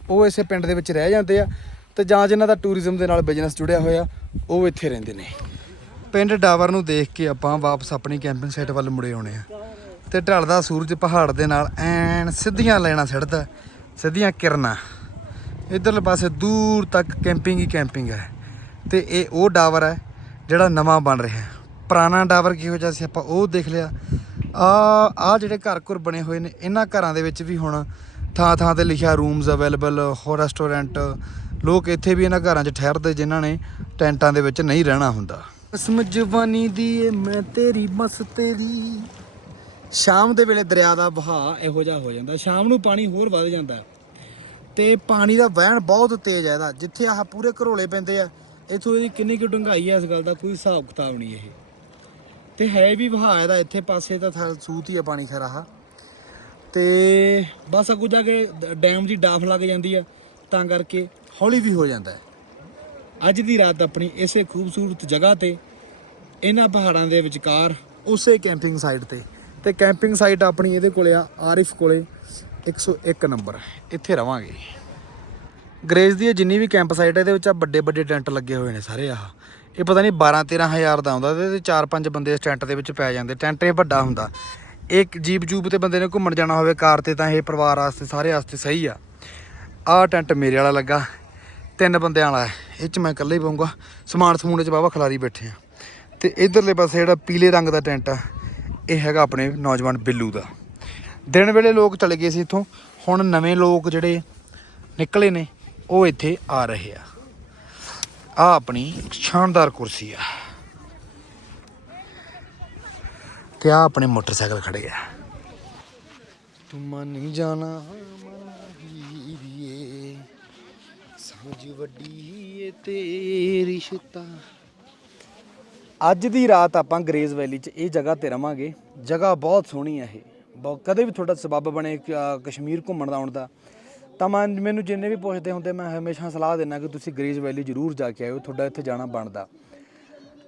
ਉਹ ਇਸੇ ਪਿੰਡ ਦੇ ਵਿੱਚ ਰਹਿ ਜਾਂਦੇ ਆ ਤੇ ਜਾਂ ਜਿਨ੍ਹਾਂ ਦਾ ਟੂਰਿਜ਼ਮ ਦੇ ਨਾਲ ਬਿਜ਼ਨਸ ਜੁੜਿਆ ਹੋਇਆ, ਉਹ ਇੱਥੇ ਰਹਿੰਦੇ ਨੇ। ਪਿੰਡ ਡਾਵਰ ਨੂੰ ਦੇਖ ਕੇ ਆਪਾਂ ਵਾਪਸ ਆਪਣੀ ਕੈਂਪਿੰਗ ਸਾਈਟ ਵੱਲ ਮੁੜੇ ਆਉਣੇ ਆ। ਤੇ ਢਲਦਾ ਸੂਰਜ ਪਹਾੜ ਦੇ ਨਾਲ ਐਨ ਸਿੱਧੀਆਂ ਲੈਣਾ ਛੱਡਦਾ ਸਿੱਧੀਆਂ ਕਿਰਨਾਂ। ਇਧਰਲੇ ਪਾਸੇ ਦੂਰ ਤੱਕ ਕੈਂਪਿੰਗ ਹੀ ਕੈਂਪਿੰਗ ਹੈ। ਤੇ ਇਹ ਉਹ ਡਾਵਰ ਹੈ ਜਿਹੜਾ ਨਵਾਂ ਬਣ ਰਿਹਾ ਹੈ। ਪੁਰਾਣਾ ਡਾਵਰ ਕਿਹੋ ਜਿਹਾ ਸੀ ਆਪਾਂ ਉਹ ਦੇਖ ਲਿਆ। ਆ ਆ ਜਿਹੜੇ ਘਰ ਘਰ ਬਣੇ ਹੋਏ ਨੇ, ਇਹਨਾਂ ਘਰਾਂ ਦੇ ਵਿੱਚ ਵੀ ਹੁਣ ਥਾਂ ਥਾਂ ਤੇ ਲਿਖਿਆ ਰੂਮਸ ਅਵੇਲੇਬਲ ਹੋ ਰੈਸਟੋਰੈਂਟ ਲੋਕ ਇੱਥੇ ਵੀ ਇਹਨਾਂ ਘਰਾਂ 'ਚ ਠਹਿਰਦੇ ਜਿਨ੍ਹਾਂ ਨੇ ਟੈਂਟਾਂ ਦੇ ਵਿੱਚ ਨਹੀਂ ਰਹਿਣਾ ਹੁੰਦਾ। ਕਸਮ ਜਵਾਨੀ ਦੀ ਮੈਂ ਤੇਰੀ ਬਸ ਸ਼ਾਮ ਦੇ ਵੇਲੇ ਦਰਿਆ ਦਾ ਵਹਾਅ ਇਹੋ ਜਿਹਾ ਹੋ ਜਾਂਦਾ। ਸ਼ਾਮ ਨੂੰ ਪਾਣੀ ਹੋਰ ਵੱਧ ਜਾਂਦਾ। ਤੇ ਪਾਣੀ ਦਾ ਵਹਿਣ ਬਹੁਤ ਤੇਜ਼ ਹੈ ਇਹਦਾ। ਜਿੱਥੇ ਆਹ ਪੂਰੇ ਘਰੋਲੇ ਪੈਂਦੇ ਆ, ਇਥੋਂ ਇਹਦੀ ਕਿੰਨੀ ਕੁ ਡੂੰਘਾਈ ਹੈ ਇਸ ਗੱਲ ਦਾ ਕੋਈ ਹਿਸਾਬ ਕਿਤਾਬ ਨਹੀਂ ਇਹ। ਤੇ ਹੈ ਵੀ ਵਹਾਅ ਇਹਦਾ, ਇੱਥੇ ਪਾਸੇ ਤਾਂ ਥਲ ਸੂਤ ਹੀ ਆ ਪਾਣੀ ਖਰਾ ਆਹ ਤੇ ਬਸ ਅੱਗੋਂ ਜਾ ਕੇ ਡੈਮ ਦੀ ਡਾਫ ਲੱਗ ਜਾਂਦੀ ਆ, ਤਾਂ ਕਰਕੇ ਹੌਲੀ ਵੀ ਹੋ ਜਾਂਦਾ ਹੈ। ਅੱਜ ਦੀ ਰਾਤ ਆਪਣੀ ਇਸੇ ਖੂਬਸੂਰਤ ਜਗ੍ਹਾ ਤੇ, ਇਹਨਾਂ ਪਹਾੜਾਂ ਦੇ ਵਿਚਕਾਰ, ਉਸੇ ਕੈਂਪਿੰਗ ਸਾਈਟ ਤੇ। ਤੇ ਕੈਂਪਿੰਗ ਸਾਈਟ ਆਪਣੀ ਇਹਦੇ ਕੋਲੇ ਆ, ਆਰਿਫ ਕੋਲੇ 101 ਨੰਬਰ। ਇੱਥੇ ਰਵਾਂਗੇ। ਗ੍ਰੇਸ ਦੀ ਇਹ ਜਿੰਨੀ ਵੀ ਕੈਂਪ ਸਾਈਟ ਹੈ ਇਹਦੇ ਵਿੱਚ ਆ ਵੱਡੇ ਵੱਡੇ ਟੈਂਟ ਲੱਗੇ ਹੋਏ ਨੇ ਸਾਰੇ ਆਹ। ਇਹ ਪਤਾ ਨਹੀਂ 12 13 ਹਜ਼ਾਰ ਦਾ ਆਉਂਦਾ ਤੇ 4-5 ਬੰਦੇ ਇਸ ਟੈਂਟ ਦੇ ਵਿੱਚ ਪੈ ਜਾਂਦੇ। ਟੈਂਟ ਇਹ ਵੱਡਾ ਹੁੰਦਾ। ਇੱਕ ਜੀਪ ਜੂਪ ਤੇ ਬੰਦੇ ਨੇ ਘੁੰਮਣ ਜਾਣਾ ਹੋਵੇ ਕਾਰ ਤੇ ਤਾਂ ਇਹ ਪਰਿਵਾਰ ਵਾਸਤੇ, ਸਾਰੇ ਵਾਸਤੇ ਸਹੀ ਆ। ਆਹ ਟੈਂਟ ਮੇਰੇ ਵਾਲਾ ਲੱਗਾ। ਤਿੰਨ ਬੰਦਿਆਂ ਵਾਲਾ ਹੈ। ਇਹ ਚ ਮੈਂ ਇਕੱਲੇ ਹੀ ਪਾਉਂਗਾ ਸਮਾਨ ਸਮੂਨ ਚ ਬਾਬਾ ਖਲਾਰੀ ਬੈਠੇ ਆ। ਤੇ ਇਧਰਲੇ ਪਾਸੇ ਜਿਹੜਾ ਪੀਲੇ ਰੰਗ ਦਾ ਟੈਂਟ ਆ ਇਹ ਹੈਗਾ ਆਪਣੇ ਨੌਜਵਾਨ ਬਿੱਲੂ ਦਾ। ਦਿਨ ਵੇਲੇ ਲੋਕ ਚਲੇ ਗਏ ਸੀ ਇੱਥੋਂ। ਹੁਣ ਨਵੇਂ ਲੋਕ ਜਿਹੜੇ ਨਿਕਲੇ ਨੇ, ਉਹ ਇੱਥੇ ਆ ਰਹੇ ਆ। ਆ ਆਪਣੀ ਸ਼ਾਨਦਾਰ ਕੁਰਸੀ ਆ। ਤੇ ਆ ਆਪਣੇ ਮੋਟਰਸਾਈਕਲ ਖੜੇ ਆ। ਤੂੰ ਮਨ ਜਾਣਾ, ਮਨ ਸਮਝ ਵੱਡੀ ਏ ਤੇਰੀ ਰਿਸ਼ਤਾ ਅੱਜ ਦੀ ਰਾਤ ਆਪਾਂ ਗਰੇਜ਼ ਵੈਲੀ 'ਚ ਇਹ ਜਗ੍ਹਾ ਤੇ ਰਵਾਂਗੇ। ਜਗ੍ਹਾ ਬਹੁਤ ਸੋਹਣੀ ਹੈ ਇਹ। ਬਹੁਤ ਕਦੇ ਵੀ ਤੁਹਾਡਾ ਸਬੱਬ ਬਣੇ ਕਸ਼ਮੀਰ ਘੁੰਮਣ ਦਾ ਆਉਣ ਦਾ। ਤਾਂ ਮੈਂ ਮੈਨੂੰ ਜਿੰਨੇ ਵੀ ਪੁੱਛਦੇ ਹੁੰਦੇ, ਮੈਂ ਹਮੇਸ਼ਾ ਸਲਾਹ ਦਿੰਦਾ ਕਿ ਤੁਸੀਂ ਗਰੇਜ਼ ਵੈਲੀ ਜ਼ਰੂਰ ਜਾ ਕੇ ਆਇਓ, ਤੁਹਾਡਾ ਇੱਥੇ ਜਾਣਾ ਬਣਦਾ।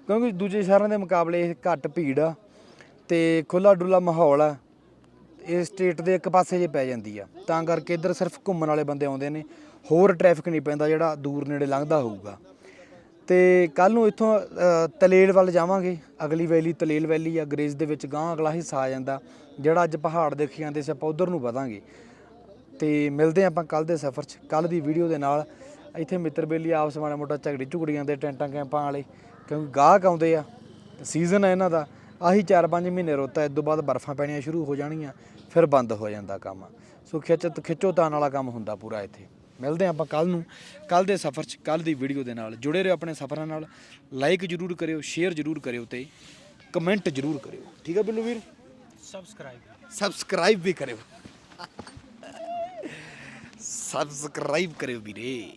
ਕਿਉਂਕਿ ਦੂਜੇ ਸ਼ਹਿਰਾਂ ਦੇ ਮੁਕਾਬਲੇ ਇਹ ਘੱਟ ਭੀੜ ਆ ਤੇ ਖੁੱਲਾ ਡੁੱਲਾ ਮਾਹੌਲ ਆ, ਇਹ ਸਟੇਟ ਦੇ ਇੱਕ ਪਾਸੇ ਜੇ ਪੈ ਜਾਂਦੀ ਆ। ਤਾਂ ਕਰਕੇ ਇੱਧਰ ਸਿਰਫ ਘੁੰਮਣ ਵਾਲੇ ਬੰਦੇ ਆਉਂਦੇ ਨੇ, ਹੋਰ ਟ੍ਰੈਫਿਕ ਨਹੀਂ ਪੈਂਦਾ ਜਿਹੜਾ ਦੂਰ ਨੇੜੇ ਲੰਘਦਾ ਹੋਊਗਾ। ਤੇ ਕੱਲ ਨੂੰ ਇੱਥੋਂ ਤਲੇਲ ਵੱਲ ਜਾਵਾਂਗੇ। ਅਗਲੀ ਵੈਲੀ ਤਲੇਲ ਵੈਲੀ ਆ ਗ੍ਰੇਜ਼ ਦੇ ਵਿੱਚ ਗਾਂ ਅਗਲਾ ਹਿੱਸਾ ਆ ਜਾਂਦਾ, ਜਿਹੜਾ ਅੱਜ ਪਹਾੜ ਦੇਖੀ ਜਾਂਦੇ ਸੀ, ਆਪਾਂ ਉਧਰ ਨੂੰ ਵਧਾਂਗੇ। ਤੇ ਮਿਲਦੇ ਹਾਂ ਆਪਾਂ ਕੱਲ ਦੇ ਸਫ਼ਰ 'ਚ ਕੱਲ ਦੀ ਵੀਡੀਓ ਦੇ ਨਾਲ। ਇੱਥੇ ਮਿੱਤਰ ਬੇਲੀ ਆਪਸ ਮਾੜਾ ਮੋਟਾ ਝਗੜੀ ਝੁਗੜੀਆਂ ਦੇ, ਟੈਂਟਾਂ ਕੈਂਪਾਂ ਵਾਲੇ, ਕਿਉਂਕਿ ਗਾਹਕ ਆਉਂਦੇ ਆ ਸੀਜ਼ਨ ਹੈ ਇਹਨਾਂ ਦਾ। ਆਹੀ 4-5 ਮਹੀਨੇ ਰੋਤਾ ਇਸ ਤੋਂ ਬਾਅਦ ਬਰਫਾਂ ਪੈਣੀਆਂ ਸ਼ੁਰੂ ਹੋ ਜਾਣਗੀਆਂ ਫਿਰ ਬੰਦ ਹੋ ਜਾਂਦਾ ਕੰਮ। ਸੋ ਖਿੱਚ ਖਿੱਚੋ ਤਾਣ ਵਾਲਾ ਕੰਮ ਹੁੰਦਾ ਪੂਰਾ ਇੱਥੇ। ਮਿਲਦੇ ਆਪਾਂ ਕੱਲ ਨੂੰ। ਕੱਲ ਦੇ ਸਫ਼ਰ 'ਚ ਕੱਲ ਦੀ ਵੀਡੀਓ ਦੇ ਨਾਲ। ਜੁੜੇ ਰਹੋ ਆਪਣੇ ਸਫ਼ਰਾਂ ਨਾਲ। ਲਾਈਕ ਜਰੂਰ ਕਰਿਓ ਸ਼ੇਅਰ ਜਰੂਰ ਕਰਿਓ ਤੇ ਕਮੈਂਟ ਜਰੂਰ ਕਰਿਓ। ਠੀਕ ਹੈ ਬਿੱਲੂ ਵੀਰ? ਸਬਸਕ੍ਰਾਈਬ ਸਬਸਕ੍ਰਾਈਬ ਵੀ ਕਰਿਓ। ਸਬਸਕ੍ਰਾਈਬ ਕਰਿਓ ਵੀਰੇ।